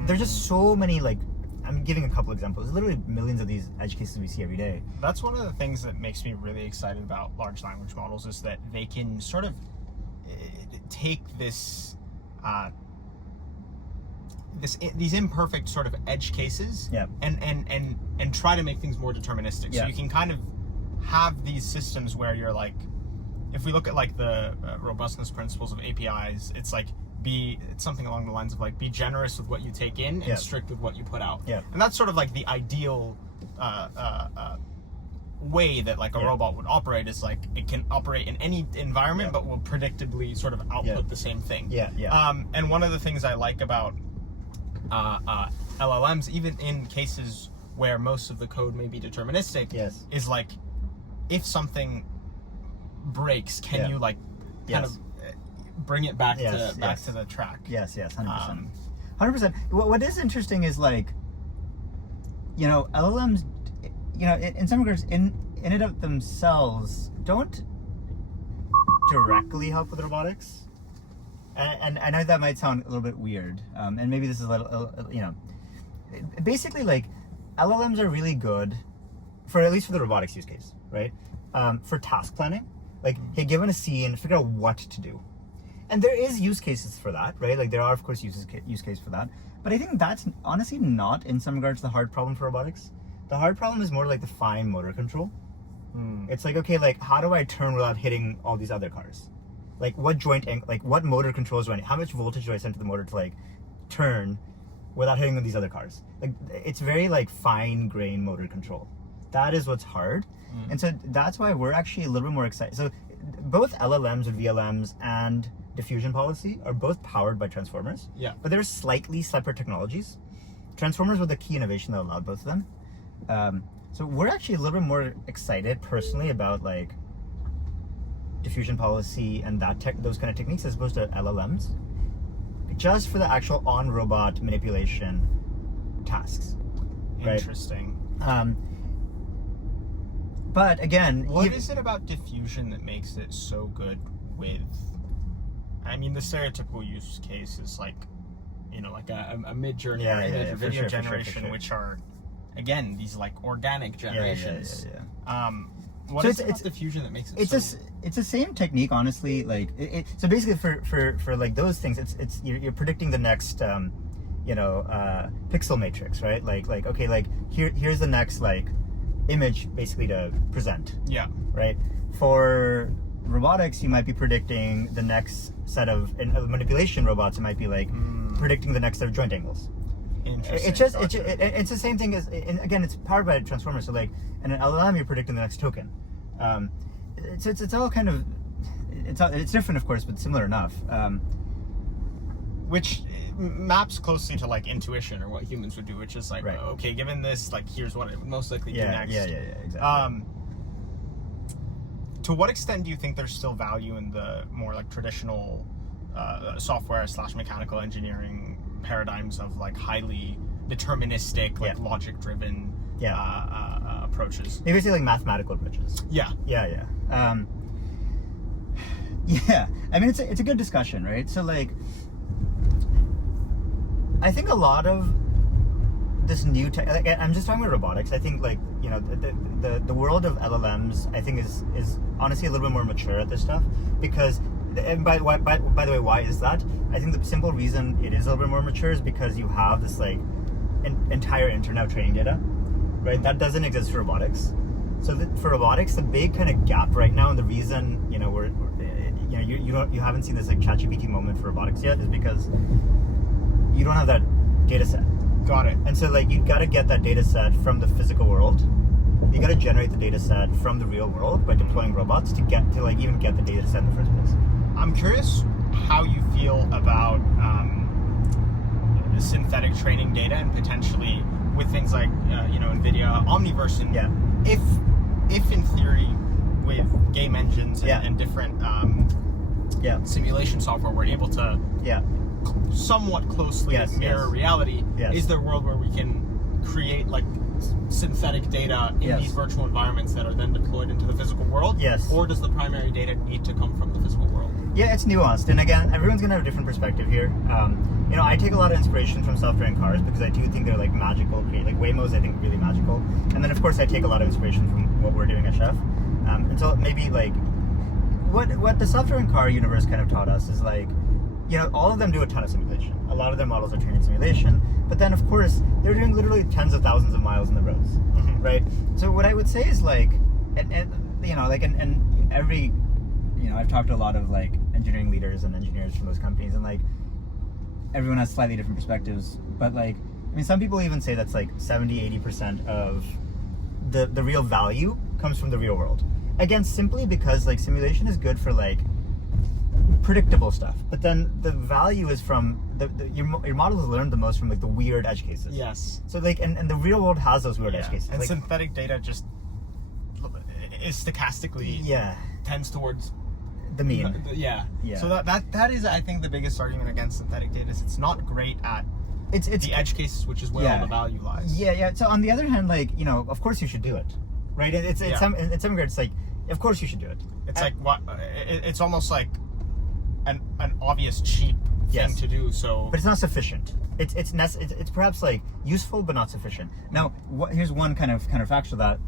there's just so many, like, I'm giving a couple examples. There's literally millions of these edge cases we see every day. That's one of the things that makes me really excited about large language models is that they can sort of take these imperfect sort of edge cases and try to make things more deterministic. So you can kind of have these systems where you're like, if we look at like the robustness principles of APIs, it's like it's something along the lines of like be generous with what you take in and strict with what you put out. And that's sort of like the ideal way that like a robot would operate, is like it can operate in any environment but will predictably sort of output the same thing. And one of the things I like about LLMs, even in cases where most of the code may be deterministic, is like if something breaks, can you like kind of bring it back to the track? Yes, 100%. 100%. What is interesting is like, LLMs, in some regards, in and of themselves, don't directly help with robotics. And I know that might sound a little bit weird, and maybe this is a little, basically like LLMs are really good for, at least for the robotics use case, right? For task planning, like, hey, given a scene, figure out what to do. And there is use cases for that, right? Like there are, of course, use case for that. But I think that's honestly not, in some regards, the hard problem for robotics. The hard problem is more like the fine motor control. It's like, okay, like how do I turn without hitting all these other cars? like what joint, like what motor controls do I need? How much voltage do I send to the motor to like turn without hitting these other cars? Like it's very like fine grained motor control. That is what's hard. And so that's why we're actually a little bit more excited. So both LLMs and VLMs and diffusion policy are both powered by transformers. Yeah. But they're slightly separate technologies. Transformers were the key innovation that allowed both of them. So we're actually a little bit more excited personally about like diffusion policy and those kind of techniques as opposed to LLMs, just for the actual on-robot manipulation tasks. Interesting. Right? But again, what is it about diffusion that makes it so good with? I mean, the stereotypical use case is like, you know, like a mid-journey or image or video generation, which are, again, these like organic generations. What is it about diffusion that makes it it's the same technique, honestly. Like so basically for like those things, it's you're predicting the next pixel matrix, right? Like okay, like here's the next like image basically to present. Yeah. Right? For robotics, you might be predicting the next set of manipulation robots. It might be like predicting the next set of joint angles. Interesting. It's the same thing as, and again, it's powered by a transformer. So like in an LLM, you're predicting the next token. It's all kind of it's different, of course, but similar enough. Which maps closely to like intuition or what humans would do, which is like, okay, given this, like here's what it would most likely do next. Yeah, exactly. To what extent do you think there's still value in the more like traditional software / mechanical engineering paradigms of like highly deterministic, like logic-driven approaches? They basically like mathematical approaches. Yeah. I mean, it's a good discussion, right? So like, I think a lot of this new tech, like, I'm just talking about robotics. I think like, you know, the world of LLMs, I think is honestly a little bit more mature at this stuff, because, and by the way, why is that? I think the simple reason it is a little bit more mature is because you have this like entire internet of training data, right? That doesn't exist for robotics. So for robotics, the big kind of gap right now, and the reason, you know, you haven't seen this like ChatGPT moment for robotics yet, is because you don't have that data set. Got it. And so like you got to get that data set from the physical world. You got to generate the data set from the real world by deploying robots to even get the data set in the first place. I'm curious how you feel about synthetic training data, and potentially with things like NVIDIA Omniverse, and if in theory with game engines and different simulation software we're able to somewhat closely mirror reality, is there a world where we can create like synthetic data in these virtual environments that are then deployed into the physical world? Or does the primary data need to come from the physical world? Yeah, it's nuanced, and again, everyone's gonna have a different perspective here. I take a lot of inspiration from self-driving cars because I do think they're like magical. Like Waymo's, I think, really magical, and then of course I take a lot of inspiration from what we're doing at Chef. And so maybe like what the self-driving car universe kind of taught us is like, you know, all of them do a ton of simulation. A lot of their models are trained in simulation, but then of course they're doing literally tens of thousands of miles on the roads, right? So what I would say is like, and every, you know, I've talked to a lot of like engineering leaders and engineers from those companies, and like everyone has slightly different perspectives, but like, I mean, some people even say that's like 70-80% of the real value comes from the real world. Again, simply because like simulation is good for like predictable stuff, but then the value is from your model has learned the most from like the weird edge cases. Yes. So like, and the real world has those weird edge cases. And like, synthetic data just is stochastically tends towards the mean. So that is, I think, the biggest argument against synthetic data is it's not great at it's the edge cases, which is where all the value lies. So on the other hand, like, you know, of course you should do it, right? It's some regard, it's like, of course you should do it. It's like what it's almost like an obvious cheap thing to do. So, but it's not sufficient. It's perhaps like useful but not sufficient. Now, here's one kind of counterfactual that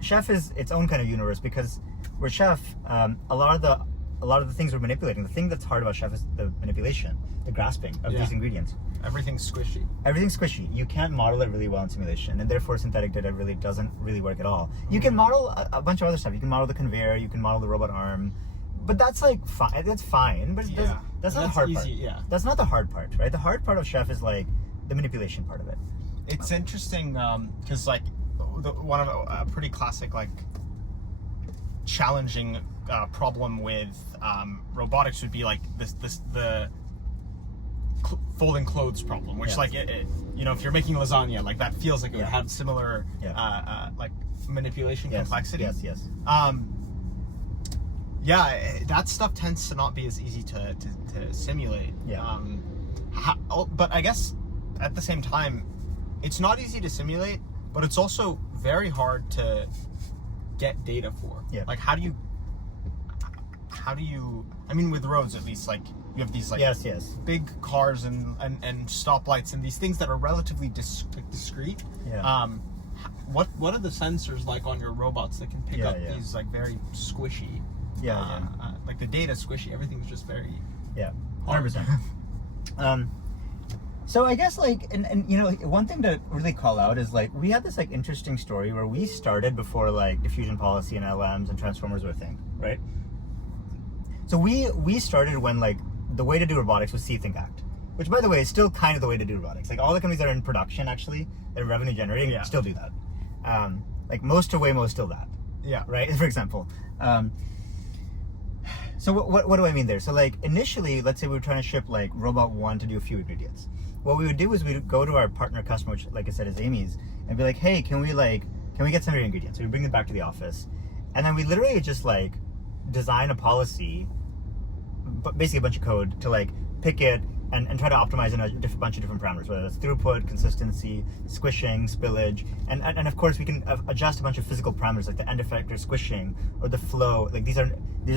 Chef is its own kind of universe, because with Chef, a lot of the things we're manipulating, the thing that's hard about Chef is the manipulation, the grasping of these ingredients. Everything's squishy. Everything's squishy. You can't model it really well in simulation, and therefore synthetic data really doesn't really work at all. You can model a bunch of other stuff. You can model the conveyor, you can model the robot arm, but that's like fine. That's fine. But that's not the hard part. Yeah. That's not the hard part, right? The hard part of chef is like the manipulation part of it. It's interesting because like one of a pretty classic like challenging problem with robotics would be like the folding clothes problem, which like you know, if you're making lasagna, like that feels like it would have similar like manipulation complexity. Yes. That stuff tends to not be as easy to simulate. But I guess at the same time, it's not easy to simulate, but it's also very hard to get data for. Like how do you I mean, with roads at least, like you have these like big cars and stoplights and these things that are relatively discrete. What are the sensors like on your robots that can pick up these like very squishy like the data squishy, everything's just very 100%. So I guess like and you know, one thing to really call out is like we had this like interesting story where we started before like diffusion policy and LMs and transformers were a thing, right? So we started when like the way to do robotics was see, think, act, which by the way is still kind of the way to do robotics. Like all the companies that are in production actually that are revenue generating still do that. Like most still that. Right. For example. So what do I mean there? So like initially, let's say we were trying to ship like robot 1 to do a few ingredients. What we would do is we would go to our partner customer, which like I said is Amy's, and be like, hey, can we get some of your ingredients? So we bring them back to the office, and then we literally just like design a policy, but basically a bunch of code to like pick it and try to optimize in a bunch of different parameters, whether it's throughput, consistency, squishing, spillage, and of course we can adjust a bunch of physical parameters like the end effector squishing or the flow. Like these are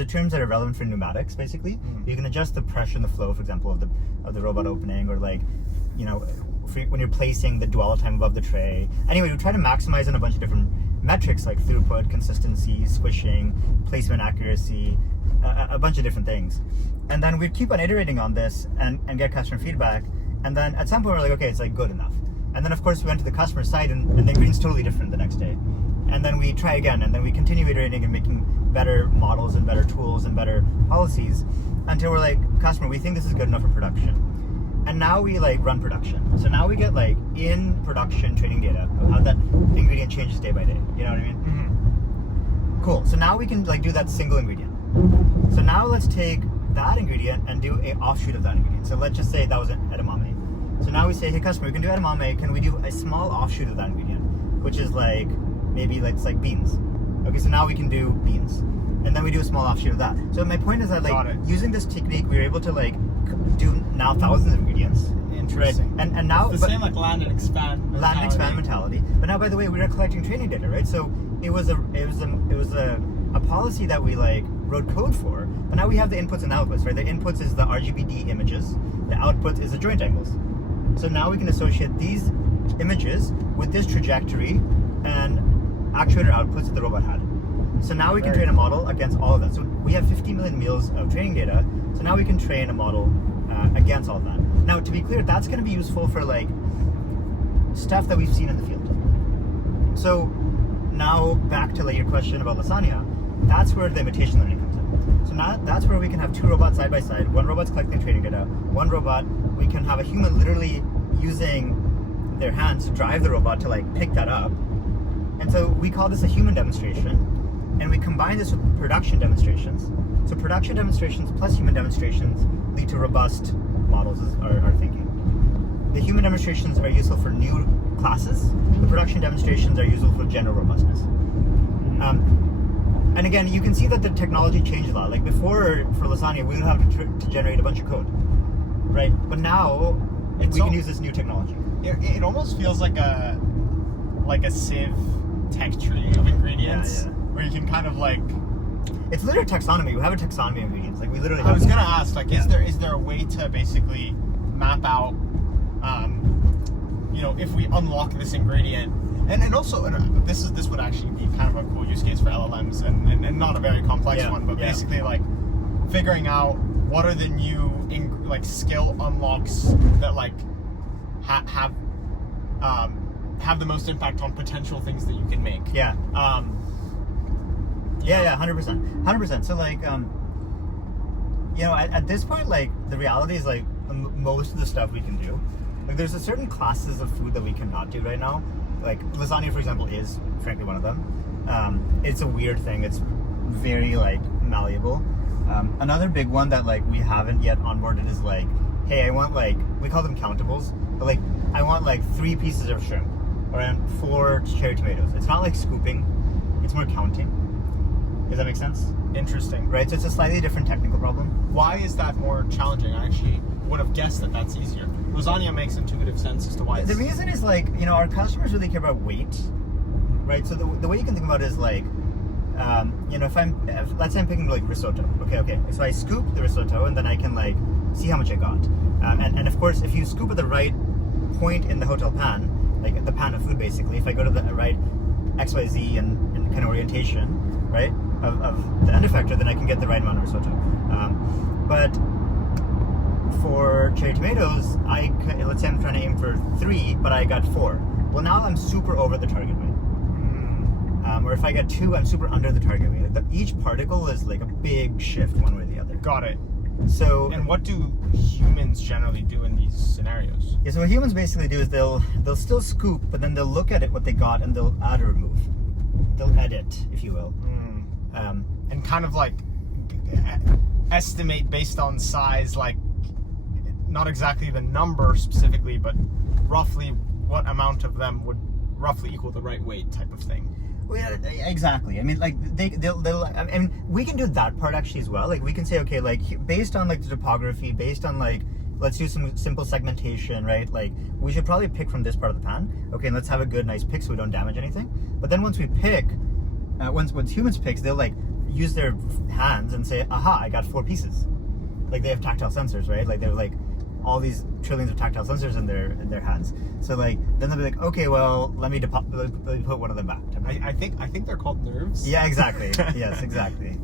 terms that are relevant for pneumatics basically. You can adjust the pressure and the flow, for example, of the robot opening, or like, you know, when you're placing the dwell time above the tray. Anyway, we try to maximize on a bunch of different metrics like throughput, consistency, squishing, placement accuracy, a bunch of different things. And then we'd keep on iterating on this and get customer feedback. And then at some point we're like, okay, it's like good enough. And then of course we went to the customer site and the ingredient's totally different the next day. And then we try again, and then we continue iterating and making better models and better tools and better policies until we're like, customer, we think this is good enough for production. And now we like run production. So now we get like in production training data of how that ingredient changes day by day. You know what I mean? Cool. So now we can like do that single ingredient. So now let's take that ingredient and do a offshoot of that ingredient. So let's just say that was an edamame. So now we say, hey customer, we can do edamame. Can we do a small offshoot of that ingredient, which is like maybe it's like beans. Okay, so now we can do beans, and then we do a small offshoot of that. So my point is that like using this technique, we were able to like do now thousands of ingredients. Interesting. Right? And now it's the same like land and expand mentality. But now, by the way, we are collecting training data, right? So it was a policy that we like wrote code for, but now we have the inputs and outputs, right? The inputs is the RGBD images, the output is the joint angles. So now we can associate these images with this trajectory and actuator outputs that the robot had. So now we can train a model against all of that. So we have 50 million meals of training data. So now we can train a model against all of that. Now, to be clear, that's going to be useful for like stuff that we've seen in the field. So now back to like your question about lasagna, that's where the imitation learning comes in. So now that's where we can have two robots side by side. One robot's collecting training data. One robot, we can have a human literally using their hands to drive the robot to like pick that up. And so we call this a human demonstration, and we combine this with production demonstrations. So production demonstrations plus human demonstrations lead to robust models is our thinking. The human demonstrations are useful for new classes. The production demonstrations are useful for general robustness. And again, you can see that the technology changed a lot. Like before, for lasagna, we would have to generate a bunch of code, right? But now, we can use this new technology. It almost feels like a sieve tech tree of ingredients, where you can kind of like. It's literally taxonomy. We have a taxonomy of ingredients. Like we literally. I was gonna ask, like, is there a way to basically map out, you know, if we unlock this ingredient, and also this would actually be kind of a cool use case for LLMs, and not a very complex one, but basically like figuring out what are the new skill unlocks that like have the most impact on potential things that you can make. 100%. So like at this point, like the reality is like most of the stuff we can do. Like there's a certain classes of food that we cannot do right now. Like lasagna, for example, is frankly one of them. It's a weird thing. It's very like malleable. Another big one that like we haven't yet onboarded is like, hey, I want like, we call them countables, but like I want like 3 pieces of shrimp or 4 cherry tomatoes. It's not like scooping, it's more counting. Does that make sense? Interesting. Right, so it's a slightly different technical problem. Why is that more challenging? I actually would have guessed that that's easier. Lasagna makes intuitive sense as to why. The reason is like, our customers really care about weight, right? So the way you can think about it is like, let's say I'm picking like risotto. Okay. So I scoop the risotto and then I can like see how much I got. And of course, if you scoop at the right point in the hotel pan, like the pan of food basically, if I go to the right XYZ and kind of orientation, right, of the end effector, then I can get the right amount of risotto. But for cherry tomatoes, let's say I'm trying to aim for 3, but I got 4. Well, now I'm super over the target weight. Or if I get 2, I'm super under the target weight. Each particle is like a big shift one way or the other. Got it. So, and what do humans generally do in these scenarios? Yeah, so what humans basically do is they'll still scoop, but then they'll look at it, what they got, and they'll add or remove. They'll edit, if you will. And kind of like estimate based on size, like not exactly the number specifically, but roughly what amount of them would roughly equal the right weight type of thing. Well, yeah, exactly. I mean, like they'll. I mean, we can do that part actually as well. Like we can say, okay, like based on like the topography, based on like, let's do some simple segmentation, right? Like we should probably pick from this part of the pan. Okay, and let's have a good, nice pick so we don't damage anything. But then once we pick, once humans picks, they'll like use their hands and say, aha, I got 4 pieces. Like they have tactile sensors, right? Like they're like all these trillions of tactile sensors in their hands. So like then they'll be like, okay, well let me put one of them back. I think they're called nerves. Yeah, exactly. Yes, exactly.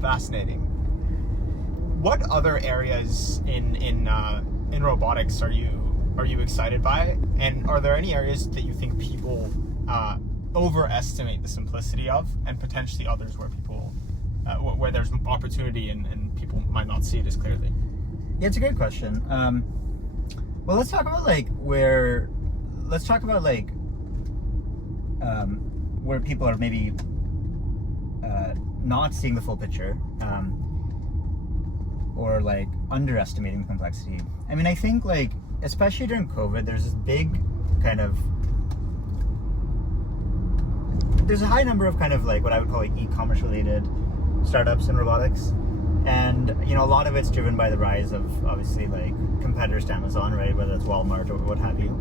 Fascinating. What other areas in robotics are you excited by? And are there any areas that you think people overestimate the simplicity of, and potentially others where people where there's opportunity and people might not see it as clearly? Yeah, it's a great question. Well, let's talk about where people are maybe not seeing the full picture, or like underestimating the complexity. I mean, I think like especially during COVID, there's this big kind of there's a high number of kind of like what I would call like e-commerce related startups in robotics, and a lot of it's driven by the rise of obviously like competitors to Amazon, right? Whether it's Walmart or what have you.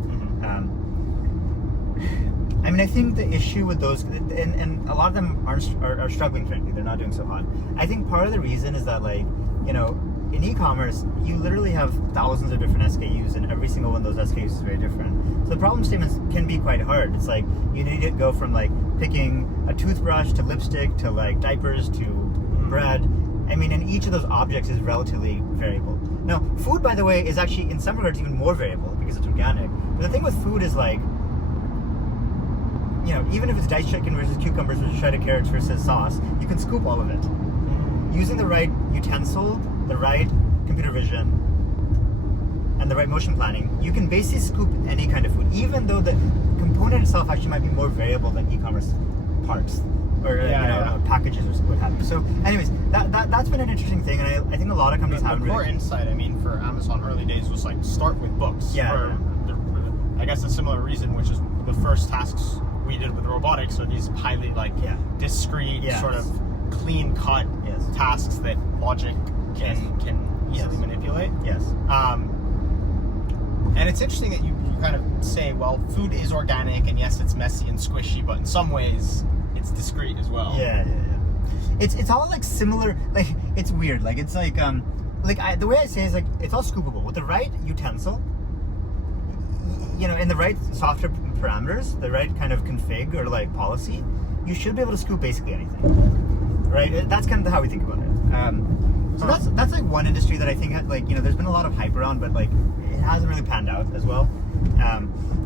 I mean, I think the issue with those, and a lot of them are struggling, frankly. They're not doing so hot. I think part of the reason is that like in e-commerce, you literally have thousands of different SKUs, and every single one of those SKUs is very different. So the problem statements can be quite hard. It's like you need to go from like picking a toothbrush to lipstick to like diapers to bread. I mean, and each of those objects is relatively variable. Now, food, by the way, is actually in some regards even more variable because it's organic. But the thing with food is like, even if it's diced chicken versus cucumbers versus shredded carrots versus sauce, you can scoop all of it. Using the right utensil, the right computer vision, and the right motion planning, you can basically scoop any kind of food, even though the component itself actually might be more variable than e-commerce parts or packages or what have you. So anyways, that's been an interesting thing, and I think a lot of companies haven't really... The core insight, I mean, for Amazon early days was like start with books. I guess a similar reason, which is the first tasks we did with robotics are these highly like discrete sort of clean cut tasks that logic can easily manipulate. Yes. And it's interesting that you kind of say, well, food is organic, and yes, it's messy and squishy, but in some ways it's discrete as well. Yeah. It's all like similar. Like it's weird. Like it's like the way I say is like it's all scoopable with the right utensil. In the right software parameters, the right kind of config or like policy, you should be able to scoop basically anything, right? That's kind of how we think about it. So that's like one industry that I think there's been a lot of hype around, but like it hasn't really panned out as well.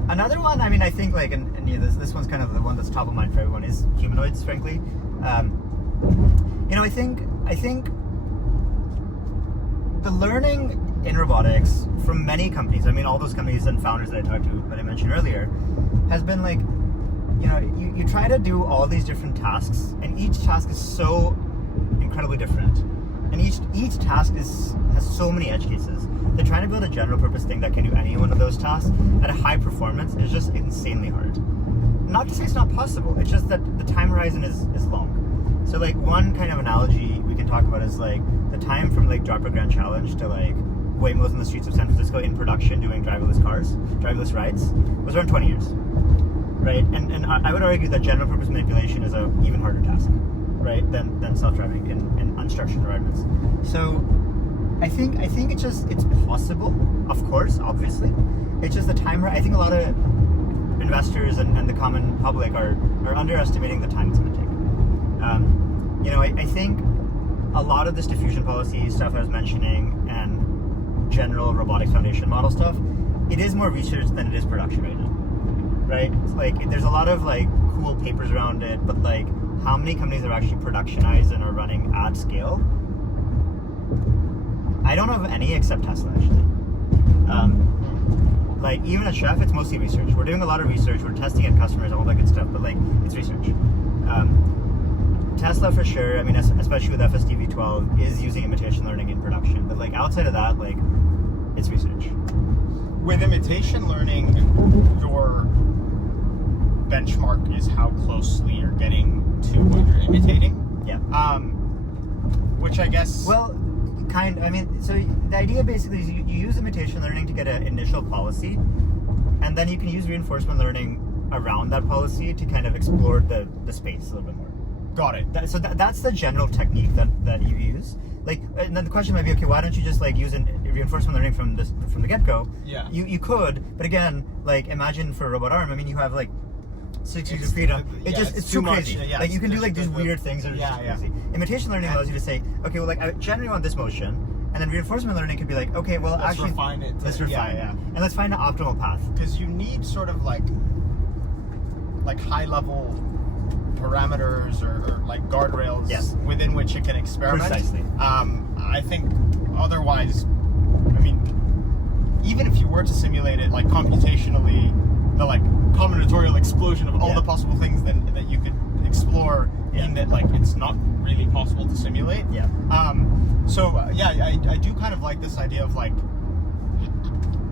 Another one, I mean, I think like, and this one's kind of the one that's top of mind for everyone is humanoids, frankly. I think the learning in robotics from many companies, I mean, all those companies and founders that I talked to, that I mentioned earlier, has been like, you try to do all these different tasks, and each task is so incredibly different, and each task has so many edge cases. They're trying to build a general purpose thing that can do any one of those tasks at a high performance is just insanely hard. Not to say it's not possible, it's just that the time horizon is long. So like one kind of analogy we can talk about is like the time from like DARPA Grand Challenge to like Waymos in the streets of San Francisco in production doing driverless rides was around 20 years, right? And I would argue that general purpose manipulation is an even harder task, right, than self-driving in unstructured environments. So I think it's possible, of course, obviously. It's just the time. I think a lot of investors and the common public are underestimating the time it's going to take. I think a lot of this diffusion policy stuff I was mentioning and general robotics foundation model stuff, it is more research than it is production right now, right? It's like there's a lot of like cool papers around it, but like how many companies are actually productionized and are running at scale? I don't know of any except Tesla actually. Like even at Chef, it's mostly research. We're doing a lot of research. We're testing at customers, all that good stuff. But like, it's research. Tesla for sure. I mean, especially with FSD-V12, is using imitation learning in production. But like outside of that, like, it's research. With imitation learning, your benchmark is how closely you're getting to what you're imitating. Yeah. Which I guess. Well. So the idea basically is you use imitation learning to get an initial policy, and then you can use reinforcement learning around that policy to kind of explore the space a little bit more. Got it. That's the general technique that you use. Like, and then the question might be, okay, why don't you just like use reinforcement learning from the get-go? Yeah. You could, but again, like imagine for a robot arm, I mean, you have like 6 degrees of freedom. It's too crazy. Yeah, like you can do like these weird things that are just crazy. Imitation learning allows you to say, okay, well, like I generally want this motion, and then reinforcement learning could be like, okay, well, let's refine it. Let's refine it, and let's find an optimal path. Because you need sort of like high level parameters or like guardrails within which it can experiment. Precisely. I think otherwise, I mean, even if you were to simulate it like computationally, the like combinatorial explosion of all the possible things that you could explore in that like it's not really possible to simulate. Yeah. I do kind of like this idea of like,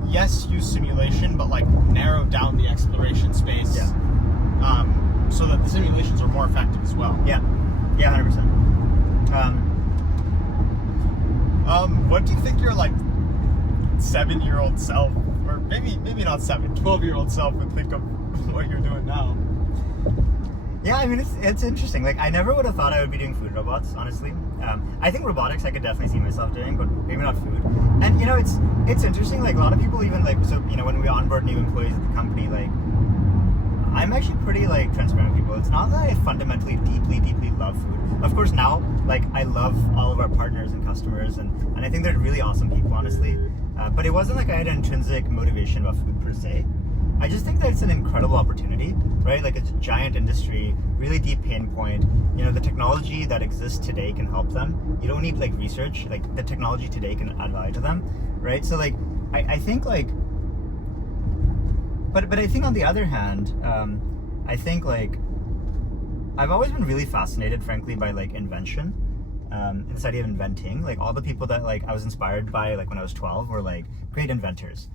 yes, use simulation, but like narrow down the exploration space. Yeah. So that the simulations are more effective as well. Yeah. Yeah, 100%. What do you think your like 7-year-old self, or maybe not 12-year-old self would think of what you're doing now? Yeah, I mean, it's interesting. Like, I never would have thought I would be doing food robots, honestly. I think robotics I could definitely see myself doing, but maybe not food. And, it's interesting, like, a lot of people even, like, so, when we onboard new employees at the company, like, I'm actually pretty, like, transparent with people. It's not that I fundamentally, deeply, deeply love food. Of course, now, like, I love all of our partners and customers, and I think they're really awesome people, honestly. But it wasn't like I had an intrinsic motivation about food per se. I just think that it's an incredible opportunity, right? Like, it's a giant industry, really deep pain point. The technology that exists today can help them. You don't need, like, research. Like, the technology today can add value to them, right? So, like, I think, like... But I think on the other hand, I think, like, I've always been really fascinated, frankly, by, like, invention. This idea of inventing. Like, all the people that, like, I was inspired by, like, when I was 12 were, like, great inventors.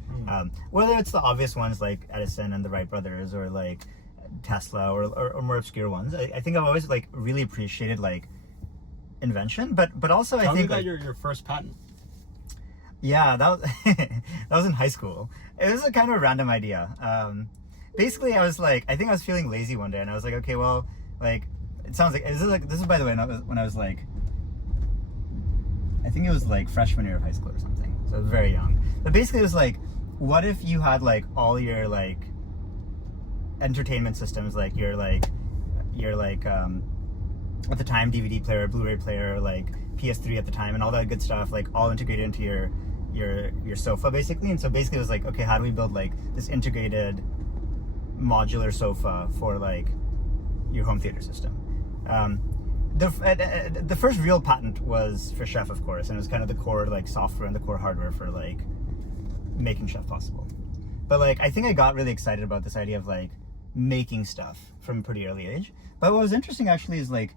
Whether it's the obvious ones like Edison and the Wright brothers, or like Tesla, or more obscure ones. I think I've always like really appreciated like invention, but also Tell I think me about like, your first patent. Yeah, that was that was in high school. It was a kind of a random idea. Basically, I was like, I think I was feeling lazy one day, and I was like, okay, well, like it sounds like this is by the way when I was like, I think it was like freshman year of high school or something. So I was very young. But basically, it was like, what if you had like all your like entertainment systems, like your at the time DVD player, Blu-ray player, like PS3 at the time, and all that good stuff, like all integrated into your sofa basically. And so basically it was like, okay, how do we build like this integrated modular sofa for like your home theater system? the first real patent was for Chef, of course, and it was kind of the core like software and the core hardware for like making Chef possible. But like I think I got really excited about this idea of like making stuff from a pretty early age. But what was interesting actually is like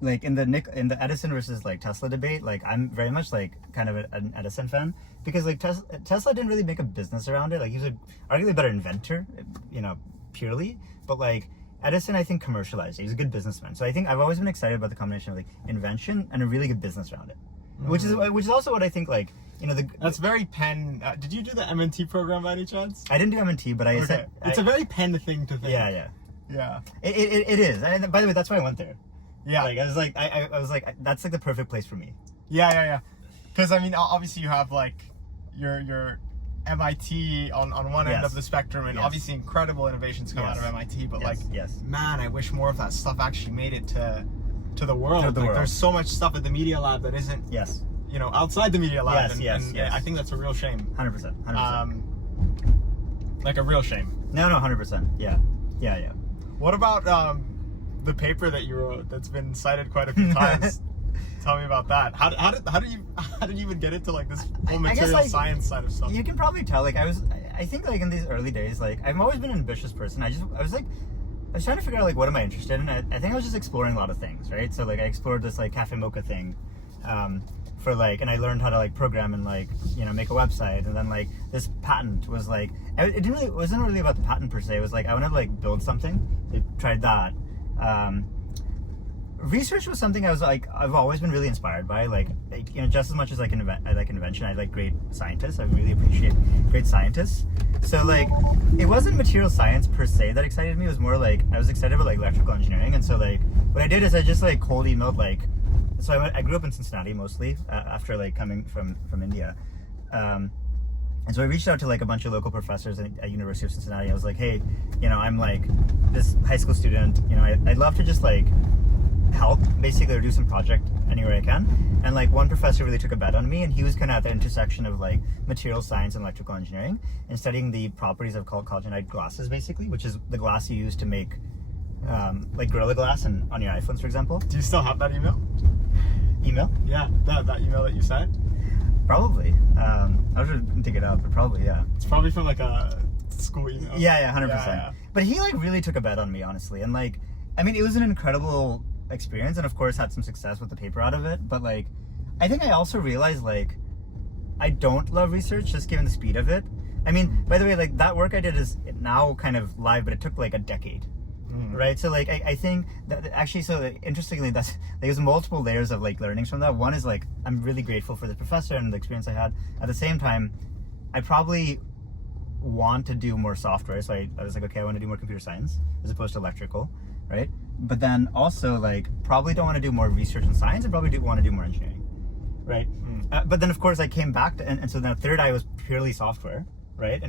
in the Edison versus like Tesla debate, like I'm very much like kind of an Edison fan, because like Tesla didn't really make a business around it. Like he was arguably a better inventor, you know, purely, but like Edison, I think, commercialized it. He's a good businessman. So I think I've always been excited about the combination of like invention and a really good business around it, which is also what I think like, you know, that's very Penn. Did you do the M&T program by any chance? I didn't do M&T, but I said it's a very Penn thing to think. Yeah. It is. And by the way, that's why I went there. Yeah. Like I was like that's like the perfect place for me. Yeah. Because I mean, obviously you have like your MIT on one end of the spectrum, and obviously incredible innovations come out of MIT. But man, I wish more of that stuff actually made it to the world. There's so much stuff at the Media Lab that isn't you know, outside the Media Lab. And I think that's a real shame. 100%. Like a real shame. No, 100%. Yeah. What about the paper that you wrote that's been cited quite a few times? Tell me about that. How did you even get into like this whole material science side of stuff? You can probably tell. Like I think like in these early days, like I've always been an ambitious person. I was trying to figure out like what am I interested in. I think I was just exploring a lot of things, right? So like I explored this like Cafe Mocha thing, for like, and I learned how to like program and like, you know, make a website. And then like this patent was like, it wasn't really about the patent per se. It was like I wanted to like build something. I tried that. Research was something I've always been really inspired by, like you know, just as much as I like invention, I like great scientists. I really appreciate great scientists. So like it wasn't material science per se that excited me. It was more like I was excited about like electrical engineering. And so like what I did is I just like cold emailed like, so I grew up in Cincinnati mostly after like coming from India. And so I reached out to like a bunch of local professors at University of Cincinnati. I was like, hey, you know, I'm like this high school student, you know, I'd love to just like help basically, or do some project anywhere I can. And like one professor really took a bet on me, and he was kind of at the intersection of like material science and electrical engineering, and studying the properties of collagenide glasses basically, which is the glass you use to make like Gorilla Glass on your iPhones, for example. Do you still have that email? Yeah, that email that you sent? Probably. I'll just dig it up, but probably, yeah. It's probably from like a school email. Yeah, 100%. Yeah. But he like really took a bet on me, honestly. And like, I mean, it was an incredible experience, and of course had some success with the paper out of it. But like, I think I also realized like, I don't love research just given the speed of it. I mean, by the way, like that work I did is now kind of live, but it took like a decade. Right, so like I think that actually, so like, interestingly, there's multiple layers of like learnings from that. One is like I'm really grateful for the professor and the experience I had. At the same time, I probably want to do more software, so I was like, okay, I want to do more computer science as opposed to electrical, right? But then also like probably don't want to do more research and science, and probably do want to do more engineering, right? But then of course I came back to, and so then third eye was purely software, right?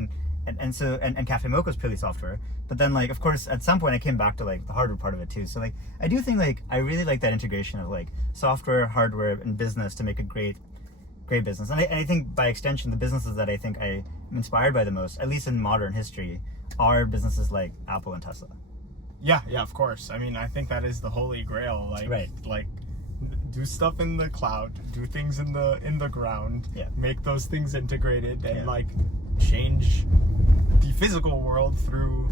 And so Cafe Mocha was purely software. But then like of course at some point I came back to like the hardware part of it too. So like I do think like I really like that integration of like software, hardware, and business to make a great business. And I think by extension the businesses that I think I am inspired by the most, at least in modern history, are businesses like Apple and Tesla. Yeah, of course. I mean, I think that is the holy grail. Like, like do stuff in the cloud, do things in the ground, make those things integrated, and like change the physical world through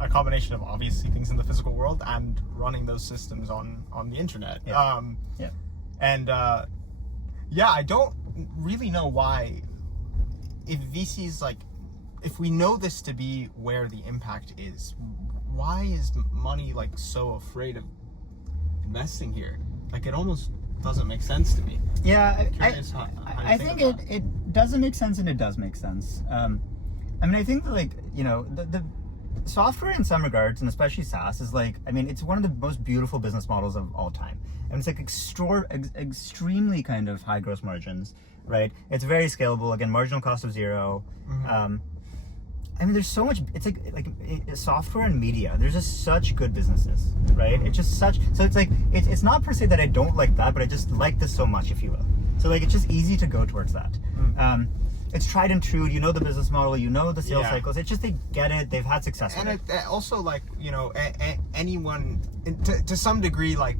a combination of obviously things in the physical world and running those systems on the internet. And I don't really know why, if VCs like, if we know this to be where the impact is, why is money like so afraid of investing here? Like it almost doesn't make sense to me. Yeah, I think it doesn't make sense, and it does make sense. I mean, I think that like, you know, the software in some regards, and especially SaaS, is like, I mean, it's one of the most beautiful business models of all time. And it's like extremely kind of high gross margins, right? It's very scalable. Again, marginal cost of zero. I mean, there's so much. It's like software and media. There's just such good businesses, right? It's just such. So it's like it's not per se that I don't like that, but I just like this so much, if you will. So like it's just easy to go towards that. it's tried and true. You know the business model, you know the sales Yeah. cycles. It's just they get it. They've had success with And it. it also, like, you know, anyone to some degree, like,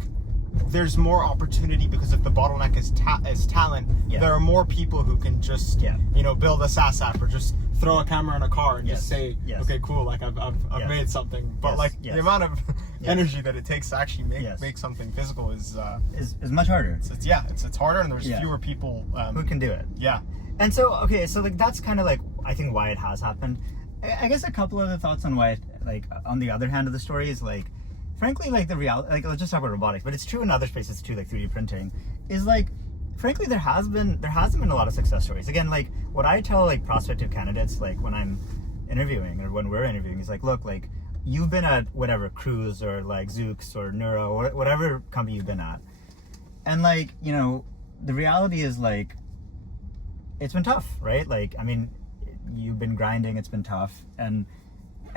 there's more opportunity because if the bottleneck is talent, Yeah. there are more people who can just, Yeah. you know, build a SaaS app or just throw a camera in a car and Yes. just say, Yes. okay, cool, like I've Yes. made something. But Yes. like Yes. the amount of Yes. energy that it takes to actually Yes. make something physical is much harder. it's harder, and there's Yeah. fewer people Who can do it? yeah. And so, okay, so like that's kind of like I think why it has happened. I guess a couple other thoughts on why, like on the other hand of the story is like, frankly, like the reality, like let's just talk about robotics, but it's true in other spaces too, like 3D printing, is like, frankly, there hasn't been a lot of success stories. Again, like what I tell like prospective candidates, like when I'm interviewing or when we're interviewing, is like, look, like you've been at whatever Cruise or like Zoox or Neuro or whatever company you've been at, and like, you know, the reality is like, it's been tough, right? Like, I mean, you've been grinding, it's been tough, and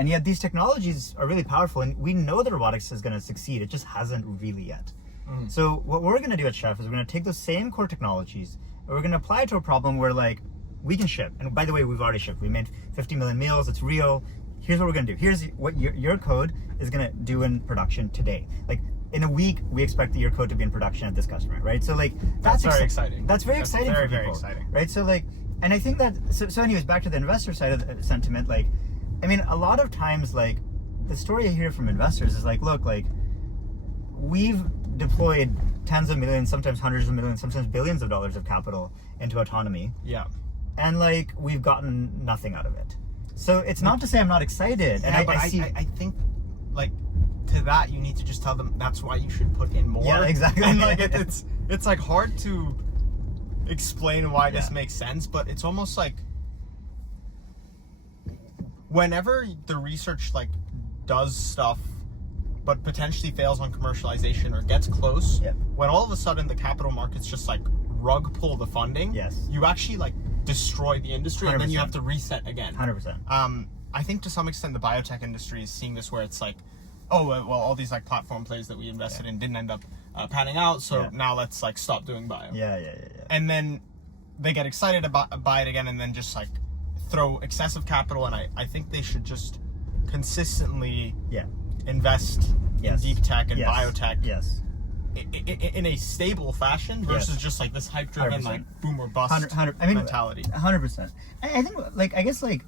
yet these technologies are really powerful, and we know that robotics is going to succeed. It just hasn't really yet. So what we're going to do at Chef is we're going to take those same core technologies and we're going to apply it to a problem where like we can ship. And by the way, we've already shipped. We made 50 million meals. It's real. Here's what we're going to do. Here's what your code is going to do in production today. Like in a week, we expect your code to be in production at this customer, right? So like That's very exciting. That's very exciting very, for people, very exciting. right? So like, and I think that so anyways, back to the investor side of the sentiment. Like, I mean, a lot of times, like the story I hear from investors is like, look, like we've deployed tens of millions, sometimes hundreds of millions, sometimes billions of dollars of capital into autonomy, Yeah. and like we've gotten nothing out of it. So it's not to say I'm not excited. And Yeah, but I see. I think, like, to that you need to just tell them that's why you should put in more. Yeah, exactly. And like it's like hard to explain why this Yeah. makes sense, but it's almost like whenever the research like does stuff but potentially fails on commercialization or gets close, Yeah. when all of a sudden the capital markets just like rug pull the funding, Yes. you actually like destroy the industry and then you 100%. have to reset again. 100%. I think to some extent the biotech industry is seeing this where it's like, oh, well, all these like platform plays that we invested in didn't end up panning out, so Yeah. now let's like stop doing bio. Yeah. And then they get excited about buy it again and then just like throw excessive capital, and I think they should just consistently Yeah. invest Yes. in deep tech and Yes. biotech Yes. in a stable fashion versus Yes. just like this hype driven 100%. like boom or bust 100 I mean, mentality. 100%. I think, like, I guess, like,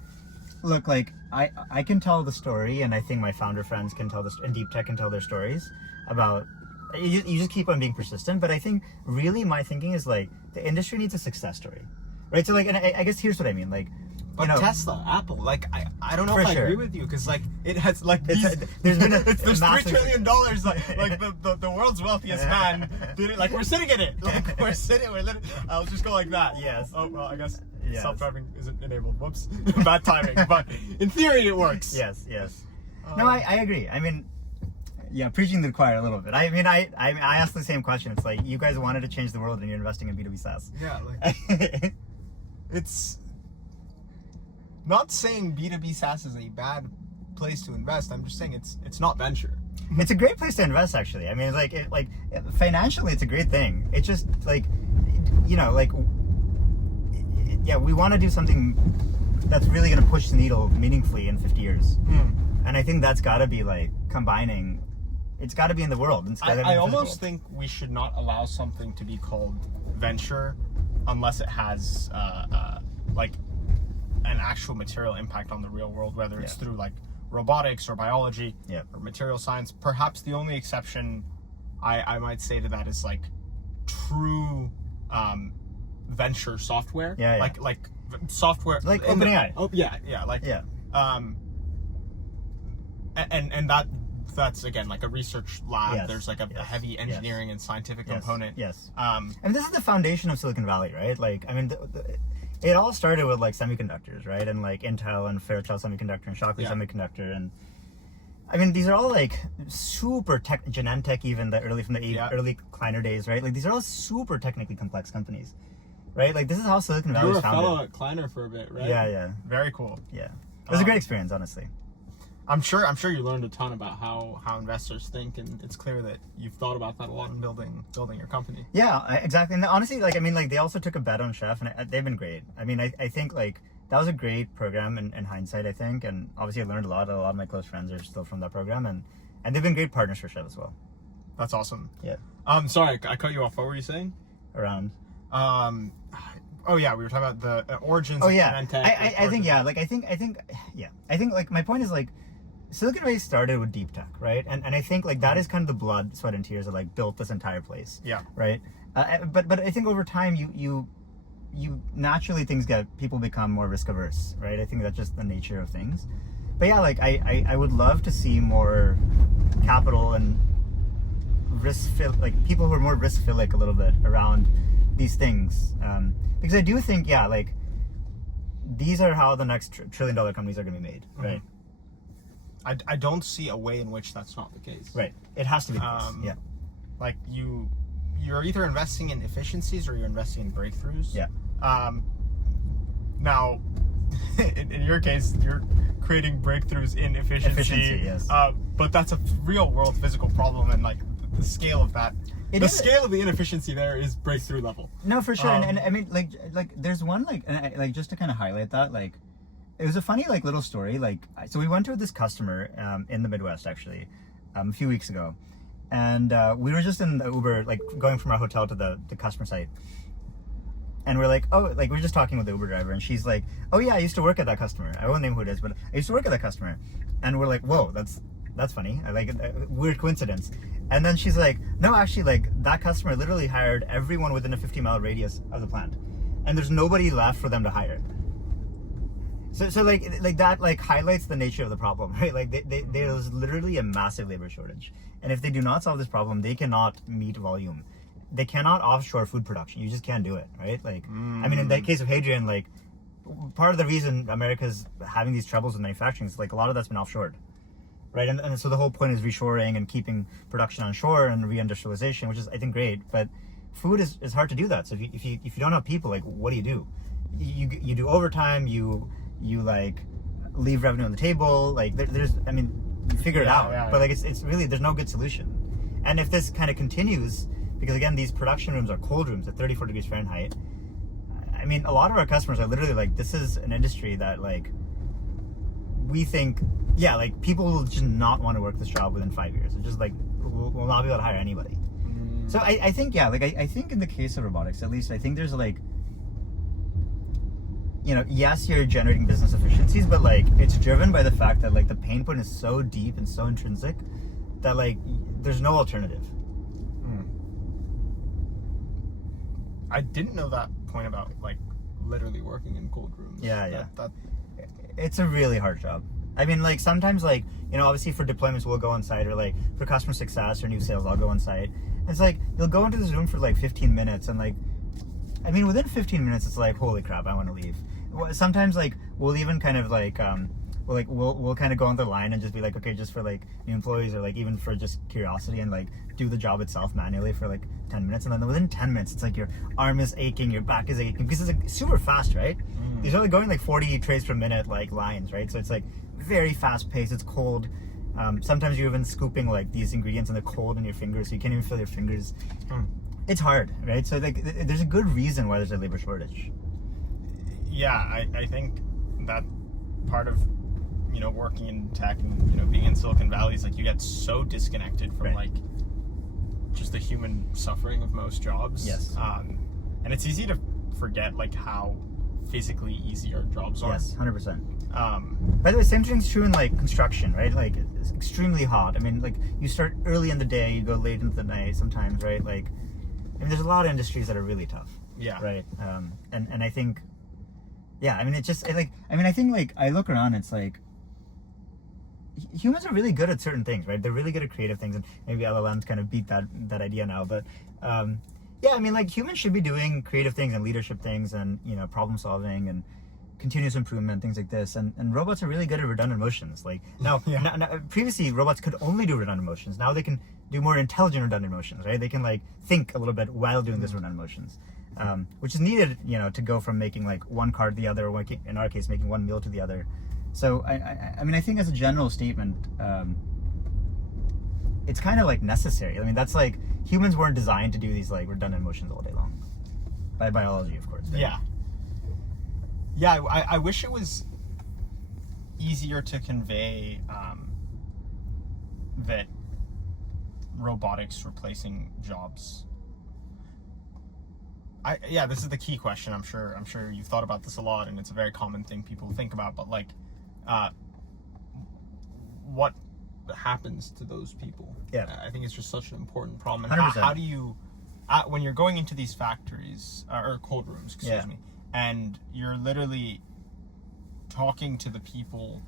look, like, I can tell the story, and I think my founder friends can tell this, and deep tech can tell their stories about. You just keep on being persistent, but I think really my thinking is like the industry needs a success story, right? So like, and I guess here's what I mean, like. But you know, Tesla, Apple, like I don't know For if I sure. agree with you because like it has like It's these, there's been a there's massive- $3 trillion like the world's wealthiest man did it, like we're sitting in it, like we're literally, I'll just go like that. Yes. Oh well, I guess Yes. self-driving isn't enabled. Whoops, bad timing. But in theory, it works. Yes. No, I agree. I mean, yeah, preaching to the choir a little bit. I mean, I asked the same question. It's like you guys wanted to change the world, and you're investing in B2B SaaS. Yeah, like it's not saying B2B SaaS is a bad place to invest. I'm just saying it's not venture. It's a great place to invest, actually. I mean, financially, it's a great thing. It's just like, you know, like, yeah, we want to do something that's really going to push the needle meaningfully in 50 years. And I think that's got to be like combining. It's got to be in the world. I almost think we should not allow something to be called venture unless it has like an actual material impact on the real world, whether it's through like robotics or biology or material science. Perhaps the only exception I might say to that is like true venture software. Like software like OpenAI. And that's again like a research lab. Yes, There's like a heavy engineering and scientific component. Yes. And this is the foundation of Silicon Valley, right? Like, I mean, it all started with like semiconductors, right? And like Intel and Fairchild Semiconductor and Shockley Semiconductor, and I mean, these are all like super tech, Genentech, even from the early Kleiner days, right? Like these are all super technically complex companies, right? Like this is how Silicon Valley You were was a founded. fellow at Kleiner for a bit, right? Yeah. Very cool. Yeah. It was a great experience, honestly. I'm sure you learned a ton about how investors think, and it's clear that you've thought about that a lot in building your company. Yeah, exactly. And honestly, like, I mean, like, they also took a bet on Chef, and they've been great. I mean, I think, like, that was a great program in hindsight, I think. And obviously I learned a lot. A lot of my close friends are still from that program, and they've been great partners for Chef as well. That's awesome. Yeah. Sorry, I cut you off. What were you saying? Around. Oh yeah, we were talking about the origins. Oh of yeah. Genentech, I think, yeah, like, I think like, my point is, like, Silicon Valley started with deep tech, right? And I think, like, that is kind of the blood, sweat, and tears that, like, built this entire place. Yeah. Right. But I think over time you naturally people become more risk averse, right? I think that's just the nature of things. But yeah, like, I would love to see more capital and like, people who are more risk-philic a little bit around these things, because I do think, yeah, like, these are how the next trillion-dollar companies are going to be made, right? I don't see a way in which that's not the case. Right. It has to be the case. Yeah. Like, you're either investing in efficiencies or you're investing in breakthroughs. Yeah. Now, in your case, you're creating breakthroughs in efficiency. Yes. But that's a real world physical problem, and, like, the scale of that. Scale of the inefficiency there is breakthrough level. No, for sure. And I mean, like there's one, like, and like, just to kind of highlight that, like, it was a funny, like, little story. Like, so we went to this customer in the Midwest, actually, a few weeks ago, and we were just in the Uber, like, going from our hotel to the customer site, and we're like, oh, like, we're just talking with the Uber driver, and she's like, oh yeah, I used to work at that customer. I won't name who it is, but I used to work at that customer. And we're like, whoa, that's funny. I like it. Weird coincidence. And then she's like, no, actually, like, that customer literally hired everyone within a 50-mile radius of the plant, and there's nobody left for them to hire. So like that, like, highlights the nature of the problem, right? Like, there's literally a massive labor shortage, and if they do not solve this problem, they cannot meet volume. They cannot offshore food production. You just can't do it, right? Like, I mean, in the case of Hadrian, like, part of the reason America's having these troubles with manufacturing is, like, a lot of that's been offshored, right? And so the whole point is reshoring and keeping production on shore and reindustrialization, which is, I think, great. But food is hard to do that. So if you don't have people, like, what do? You do overtime. You like leave revenue on the table. Like, there's, I mean, you figure it out. Yeah. But, like, it's really, there's no good solution. And if this kind of continues, because again, these production rooms are cold rooms at 34 degrees Fahrenheit. I mean, a lot of our customers are literally like, this is an industry that, like, we think, yeah, like, people will just not want to work this job within 5 years. It's just like, we'll not be able to hire anybody. So I think, yeah, like, I think in the case of robotics, at least, I think there's, like, you know, yes, you're generating business efficiencies, but, like, it's driven by the fact that, like, the pain point is so deep and so intrinsic that, like, there's no alternative. I didn't know that point about, like, literally working in cold rooms. Yeah. It's a really hard job. I mean, like, sometimes, like, you know, obviously for deployments we'll go on site, or, like, for customer success or new sales I'll go on site. And it's like, you'll go into this room for, like, 15 minutes, and, like, I mean, within 15 minutes it's like, holy crap, I want to leave. Sometimes, like, we'll even kind of, like, we'll kind of go on the line and just be like, okay, just for, like, new employees, or, like, even for just curiosity, and, like, do the job itself manually for, like, 10 minutes. And then within 10 minutes, it's like your arm is aching, your back is aching, because it's, like, super fast, right? These are, like, going, like, 40 trays per minute, like, lines, right? So it's, like, very fast paced. It's cold. Sometimes you're even scooping, like, these ingredients, and they're cold in your fingers, so you can't even feel your fingers. It's hard, right? So, like, there's a good reason why there's a labor shortage. Yeah, I think that part of, you know, working in tech and, you know, being in Silicon Valley is, like, you get so disconnected from, like, just the human suffering of most jobs. Yes. And it's easy to forget, like, how physically easy our jobs are. Yes, 100%. By the way, same thing's true in, like, construction, right? Like, it's extremely hot. I mean, like, you start early in the day, you go late into the night sometimes, right? Like, I mean, there's a lot of industries that are really tough. Yeah. Right. And I think, yeah, I mean, it's just, like, I mean, I think, like, I look around, it's like, humans are really good at certain things, right? They're really good at creative things, and maybe LLMs kind of beat that idea now. But yeah, I mean, like, humans should be doing creative things and leadership things, and, you know, problem solving and continuous improvement, things like this. And robots are really good at redundant motions. Like, now, now, previously robots could only do redundant motions. Now they can do more intelligent redundant motions, right? They can, like, think a little bit while doing this redundant motions, which is needed, you know, to go from making, like, one car to the other, or in our case, making one meal to the other. So I mean, I think as a general statement, it's kind of like necessary. I mean, that's like humans weren't designed to do these like redundant motions all day long, by biology, of course. Right? Yeah. I wish it was easier to convey that robotics replacing jobs. This is the key question. I'm sure you've thought about this a lot, and it's a very common thing people think about. But like, what happens to those people? Yeah, I think it's just such an important problem. And 100%. how do you, when you're going into these factories or cold rooms, excuse me, and you're literally talking to the people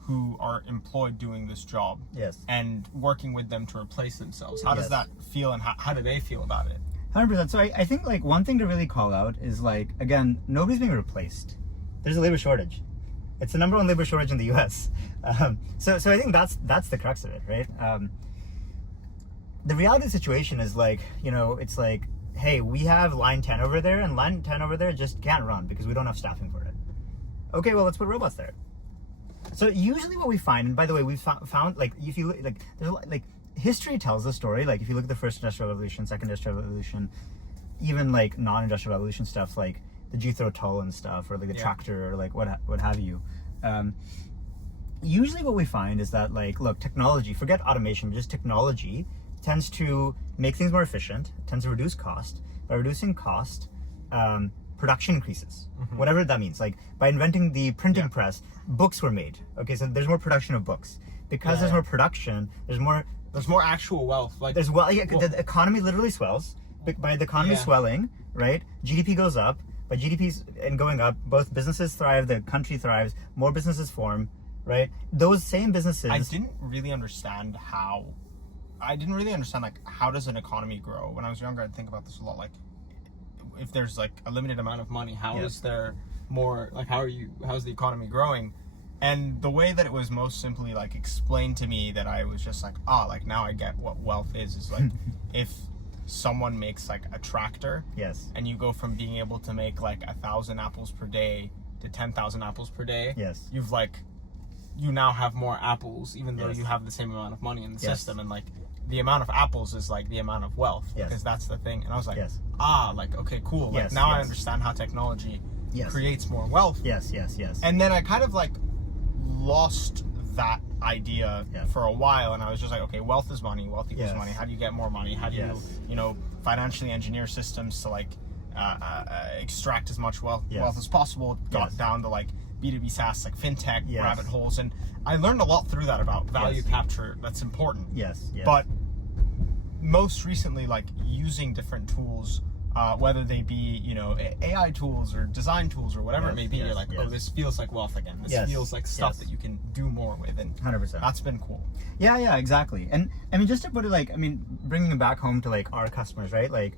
who are employed doing this job, and working with them to replace themselves. How does that feel, and how do they feel about it? 100%. So I think like one thing to really call out is like, again, nobody's being replaced. There's a labor shortage. It's the number one labor shortage in the U.S. So I think that's the crux of it, right? The reality of the situation is like, it's like, hey, we have line 10 over there, and line 10 over there just can't run because we don't have staffing for it. Okay, well, let's put robots there. So usually what we find, and by the way, we've found like, if you like, there's a lot, like, history tells the story. Like if you look at the first industrial revolution, second industrial revolution, even like non-industrial revolution stuff like the Jethro Tull and stuff, or like the tractor, or like what have you. Usually what we find is that like, look, technology, forget automation, just technology tends to make things more efficient, tends to reduce cost. By reducing cost, production increases, whatever that means. Like by inventing the printing press, books were made. Okay, so there's more production of books. Because there's more production, there's more actual wealth. Like there's the economy literally swells. By the economy swelling, right? GDP goes up. By GDP's and going up, both businesses thrive, the country thrives, more businesses form, right? Those same businesses. I didn't really understand like how does an economy grow. When I was younger, I'd think about this a lot. Like if there's like a limited amount of money, how is there more? Like how's the economy growing? And the way that it was most simply like explained to me, that I was just like, like now I get what wealth is like if someone makes like a tractor, and you go from being able to make like 1,000 apples per day to 10,000 apples per day, you now have more apples, even though you have the same amount of money in the system, and like the amount of apples is like the amount of wealth, because that's the thing. And I was like, like, okay, cool. Like now I understand how technology creates more wealth. And then I kind of like lost that idea for a while, and I was just like, okay, wealth is money, wealth equals money. How do you get more money? How do you financially engineer systems to like extract as much wealth as possible? Got down to like B2B SaaS, like fintech rabbit holes, and I learned a lot through that about value capture. That's important. But most recently, like using different tools, whether they be AI tools or design tools or whatever it may be, you're like, oh, this feels like wealth again. This feels like stuff that you can do more with, and 100%. That's been cool. Yeah, exactly. And I mean, just to put it like, I mean, bringing it back home to like our customers, right? Like,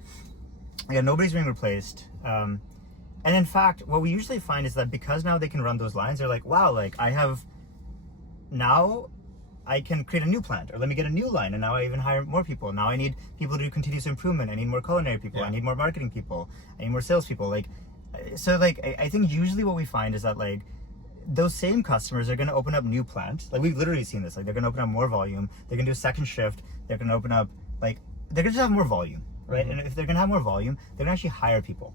nobody's being replaced. And in fact, what we usually find is that because now they can run those lines, they're like, wow, like now I can create a new plant, or let me get a new line, and now I even hire more people. Now I need people to do continuous improvement. I need more culinary people. I need more marketing people. I need more sales people. Like, so like, I think usually what we find is that like those same customers are going to open up new plants. Like we've literally seen this. Like they're going to open up more volume. They're going to do a second shift. They're going to open up like they're going to just have more volume, right? And if they're going to have more volume, they're going to actually hire people.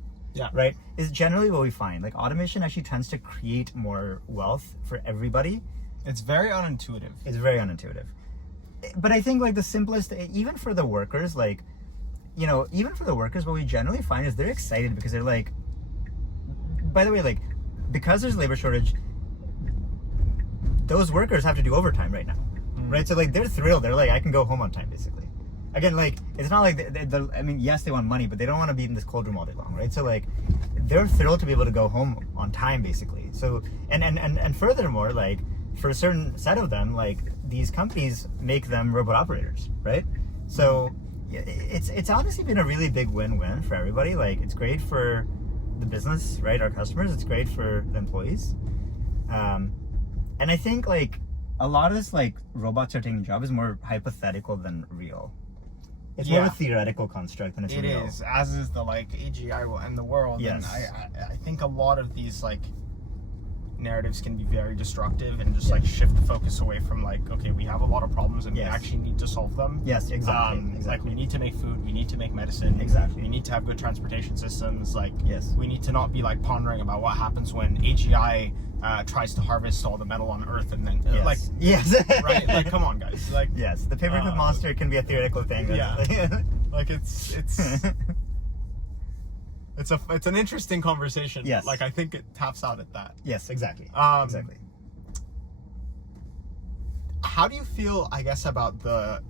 Right? Is generally what we find. Like automation actually tends to create more wealth for everybody. It's very unintuitive. It's very unintuitive. But I think like the simplest, even for the workers, like, even for the workers, what we generally find is they're excited because they're like, by the way, like, because there's labor shortage, those workers have to do overtime right now. Right? So like they're thrilled. They're like, I can go home on time, basically. Again, like, it's not like, I mean, yes, they want money, but they don't want to be in this cold room all day long, right? So, like, they're thrilled to be able to go home on time, basically. So, and furthermore, like, for a certain set of them, like, these companies make them robot operators, right? So, it's honestly been a really big win-win for everybody. Like, it's great for the business, right? Our customers. It's great for the employees. And I think, like, a lot of this, like, robots are taking jobs is more hypothetical than real. It's more of a theoretical construct than it's real. It is, as is the like AGI will end the world. And I think a lot of these like narratives can be very destructive and just like shift the focus away from like, okay, we have a lot of problems and we actually need to solve them. Yes, exactly. Like we need to make food, we need to make medicine. Exactly. We need to have good transportation systems. Like Yes. we need to not be like pondering about what happens when AGI tries to harvest all the metal on Earth and then like right? Like come on guys. Like yes, the paperclip monster can be a theoretical thing. Yeah. Like it's it's an interesting conversation. Yes. Like I think it taps out at that. Yes, exactly. Exactly. How do you feel, I guess, about the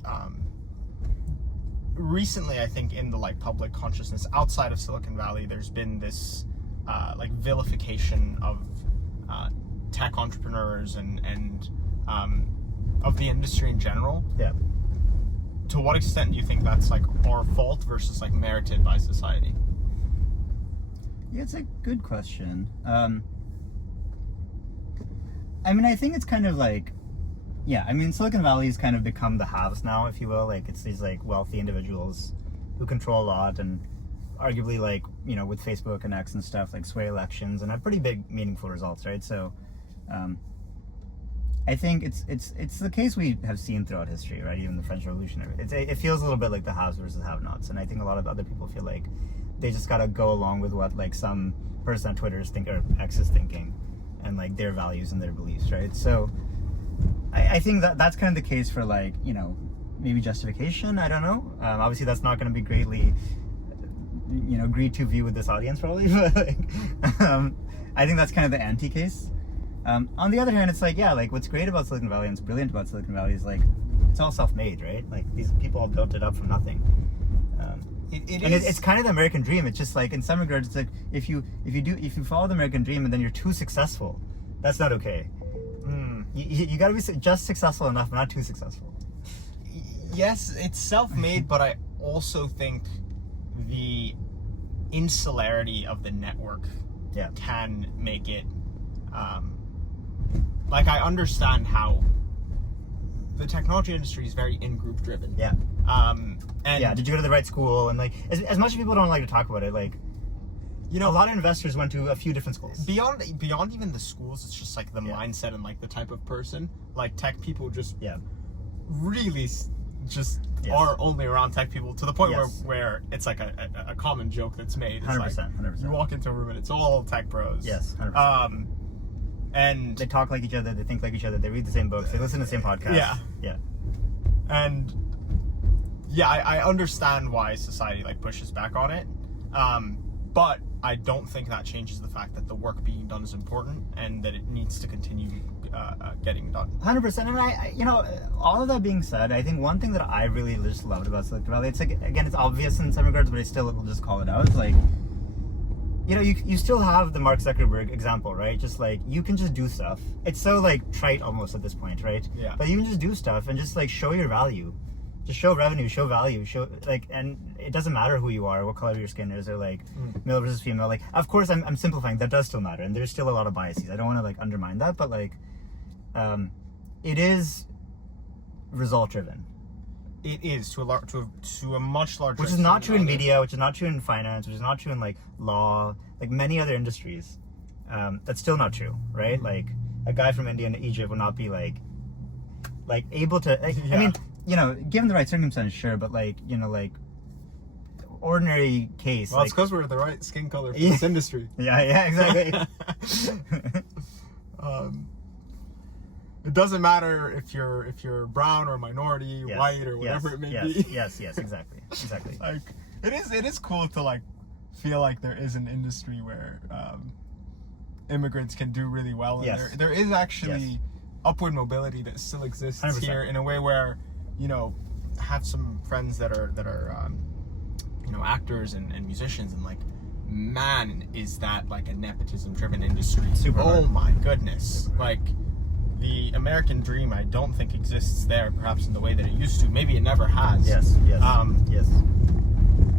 recently, I think, in the like public consciousness outside of Silicon Valley, there's been this like vilification of tech entrepreneurs and of the industry in general. Yeah. To what extent do you think that's like our fault versus like merited by society? Yeah, it's a good question. I mean, I think it's kind of like, yeah, I mean, Silicon Valley's kind of become the haves now, if you will. Like, it's these like wealthy individuals who control a lot and arguably, like, you know, with Facebook and X and stuff, like sway elections and have pretty big, meaningful results, right? So, I think it's the case we have seen throughout history, right? Even the French Revolution. It feels a little bit like the haves versus have-nots, and I think a lot of other people feel like they just gotta go along with what like some person on Twitter is thinking or X is thinking, and like their values and their beliefs, right? So I think that's kind of the case for like, you know, maybe justification. I don't know. Obviously, that's not going to be greatly, you know, agreed to view with this audience probably. But like, I think that's kind of the anti-case. On the other hand, it's like, yeah, like what's great about Silicon Valley and what's brilliant about Silicon Valley is like it's all self-made, right? Like these people all built it up from nothing. It's kind of the American dream. It's just like in some regards, it's like if you follow the American dream and then you're too successful, that's not okay. You got to be just successful enough, but not too successful. Yes, it's self-made, but I also think the insularity of the network can make it. Like I understand how the technology industry is very in-group driven. Yeah. And yeah. Did you go to the right school? And like, as much as people don't like to talk about it, like, you know, a lot of investors went to a few different schools. Beyond even the schools, it's just like the mindset and like the type of person. Like tech people just really just are only around tech people to the point where it's like a common joke that's made. It's 100%. You walk into a room and it's all tech bros. Yes, 100%. And they talk like each other, they think like each other, they read the same books, they listen to the same podcasts. Yeah. And I understand why society like pushes back on it. But I don't think that changes the fact that the work being done is important and that it needs to continue getting done. 100%. And I, you know, all of that being said, I think one thing that I really just loved about Silicon Valley, it's like, again, it's obvious in some regards, but I still will just call it out. It's like, you know, you still have the Mark Zuckerberg example, right? Just like, you can just do stuff. It's so like trite almost at this point, right? Yeah. But you can just do stuff and just like show your value. Just show revenue, show value, show like, and it doesn't matter who you are, what color your skin is, or like male versus female. Like, of course, I'm simplifying. That does still matter, and there's still a lot of biases. I don't want to like undermine that, but like, it is result driven. It is to a much larger. Which is not true in media, which is not true in finance, which is not true in like law, like many other industries. That's still not true, right? Like a guy from India and Egypt would not be like able to. Like, I mean. You know, given the right circumstances, sure, but like, you know, like ordinary case. Well, it's because we're the right skin color for this industry. Yeah, exactly. It doesn't matter if you're brown or minority, white or whatever it may be. Yes, exactly. Like it is cool to like feel like there is an industry where immigrants can do really well, and there is actually upward mobility that still exists 100%. here in a way where. You know, have some friends that are you know, actors and musicians, and like, man, is that like a nepotism driven industry. Super hard. My goodness. Like the American dream, I don't think exists there perhaps in the way that it used to. Maybe it never has. Yes.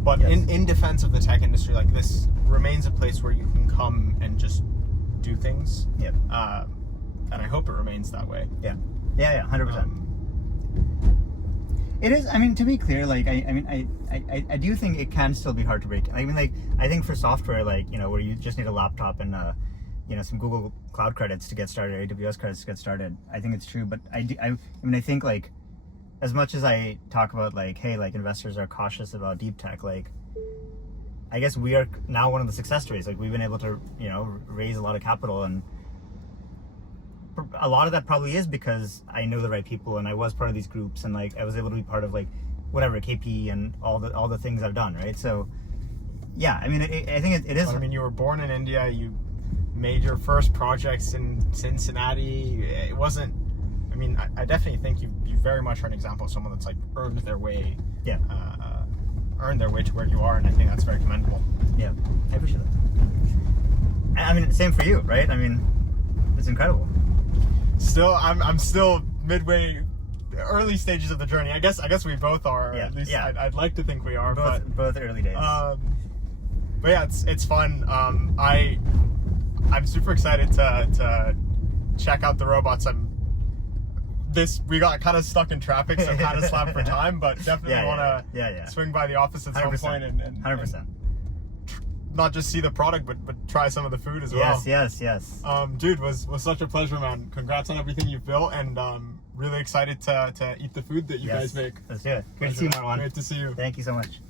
But in defense of the tech industry, like this remains a place where you can come and just do things. Yep. And I hope it remains that way. Yeah, 100%. It is. I mean, to be clear, like I do think it can still be hard to break. I mean, like I think for software, like, you know, where you just need a laptop and some Google Cloud credits to get started, AWS credits to get started. I think it's true, but I mean, I think like, as much as I talk about like, hey, like investors are cautious about deep tech, like, I guess we are now one of the success stories. Like, we've been able to, raise a lot of capital, and a lot of that probably is because I know the right people and I was part of these groups, and like I was able to be part of like whatever KP and all the things I've done, right? So yeah, I mean, I think it is. I mean, you were born in India. You made your first projects in Cincinnati. It wasn't. I mean, I definitely think you very much are an example of someone that's like earned their way. Yeah. Earned their way to where you are, and I think that's very commendable. Yeah, I appreciate that. I mean, same for you, right? I mean, it's incredible. Still, I'm still midway, early stages of the journey. I guess we both are. Yeah. At least Yeah. I'd like to think we are. Both early days. But yeah, it's fun. I'm super excited to check out the robots. We got kind of stuck in traffic, so kind of slapped for time, but definitely want to swing by the office at some point and 100%. Not just see the product, but try some of the food as well. Yes. Dude, was such a pleasure, man. Congrats on everything you've built, and really excited to eat the food that you guys make. Let's do it. Great to see you, Marwan. Great to see you. Thank you so much.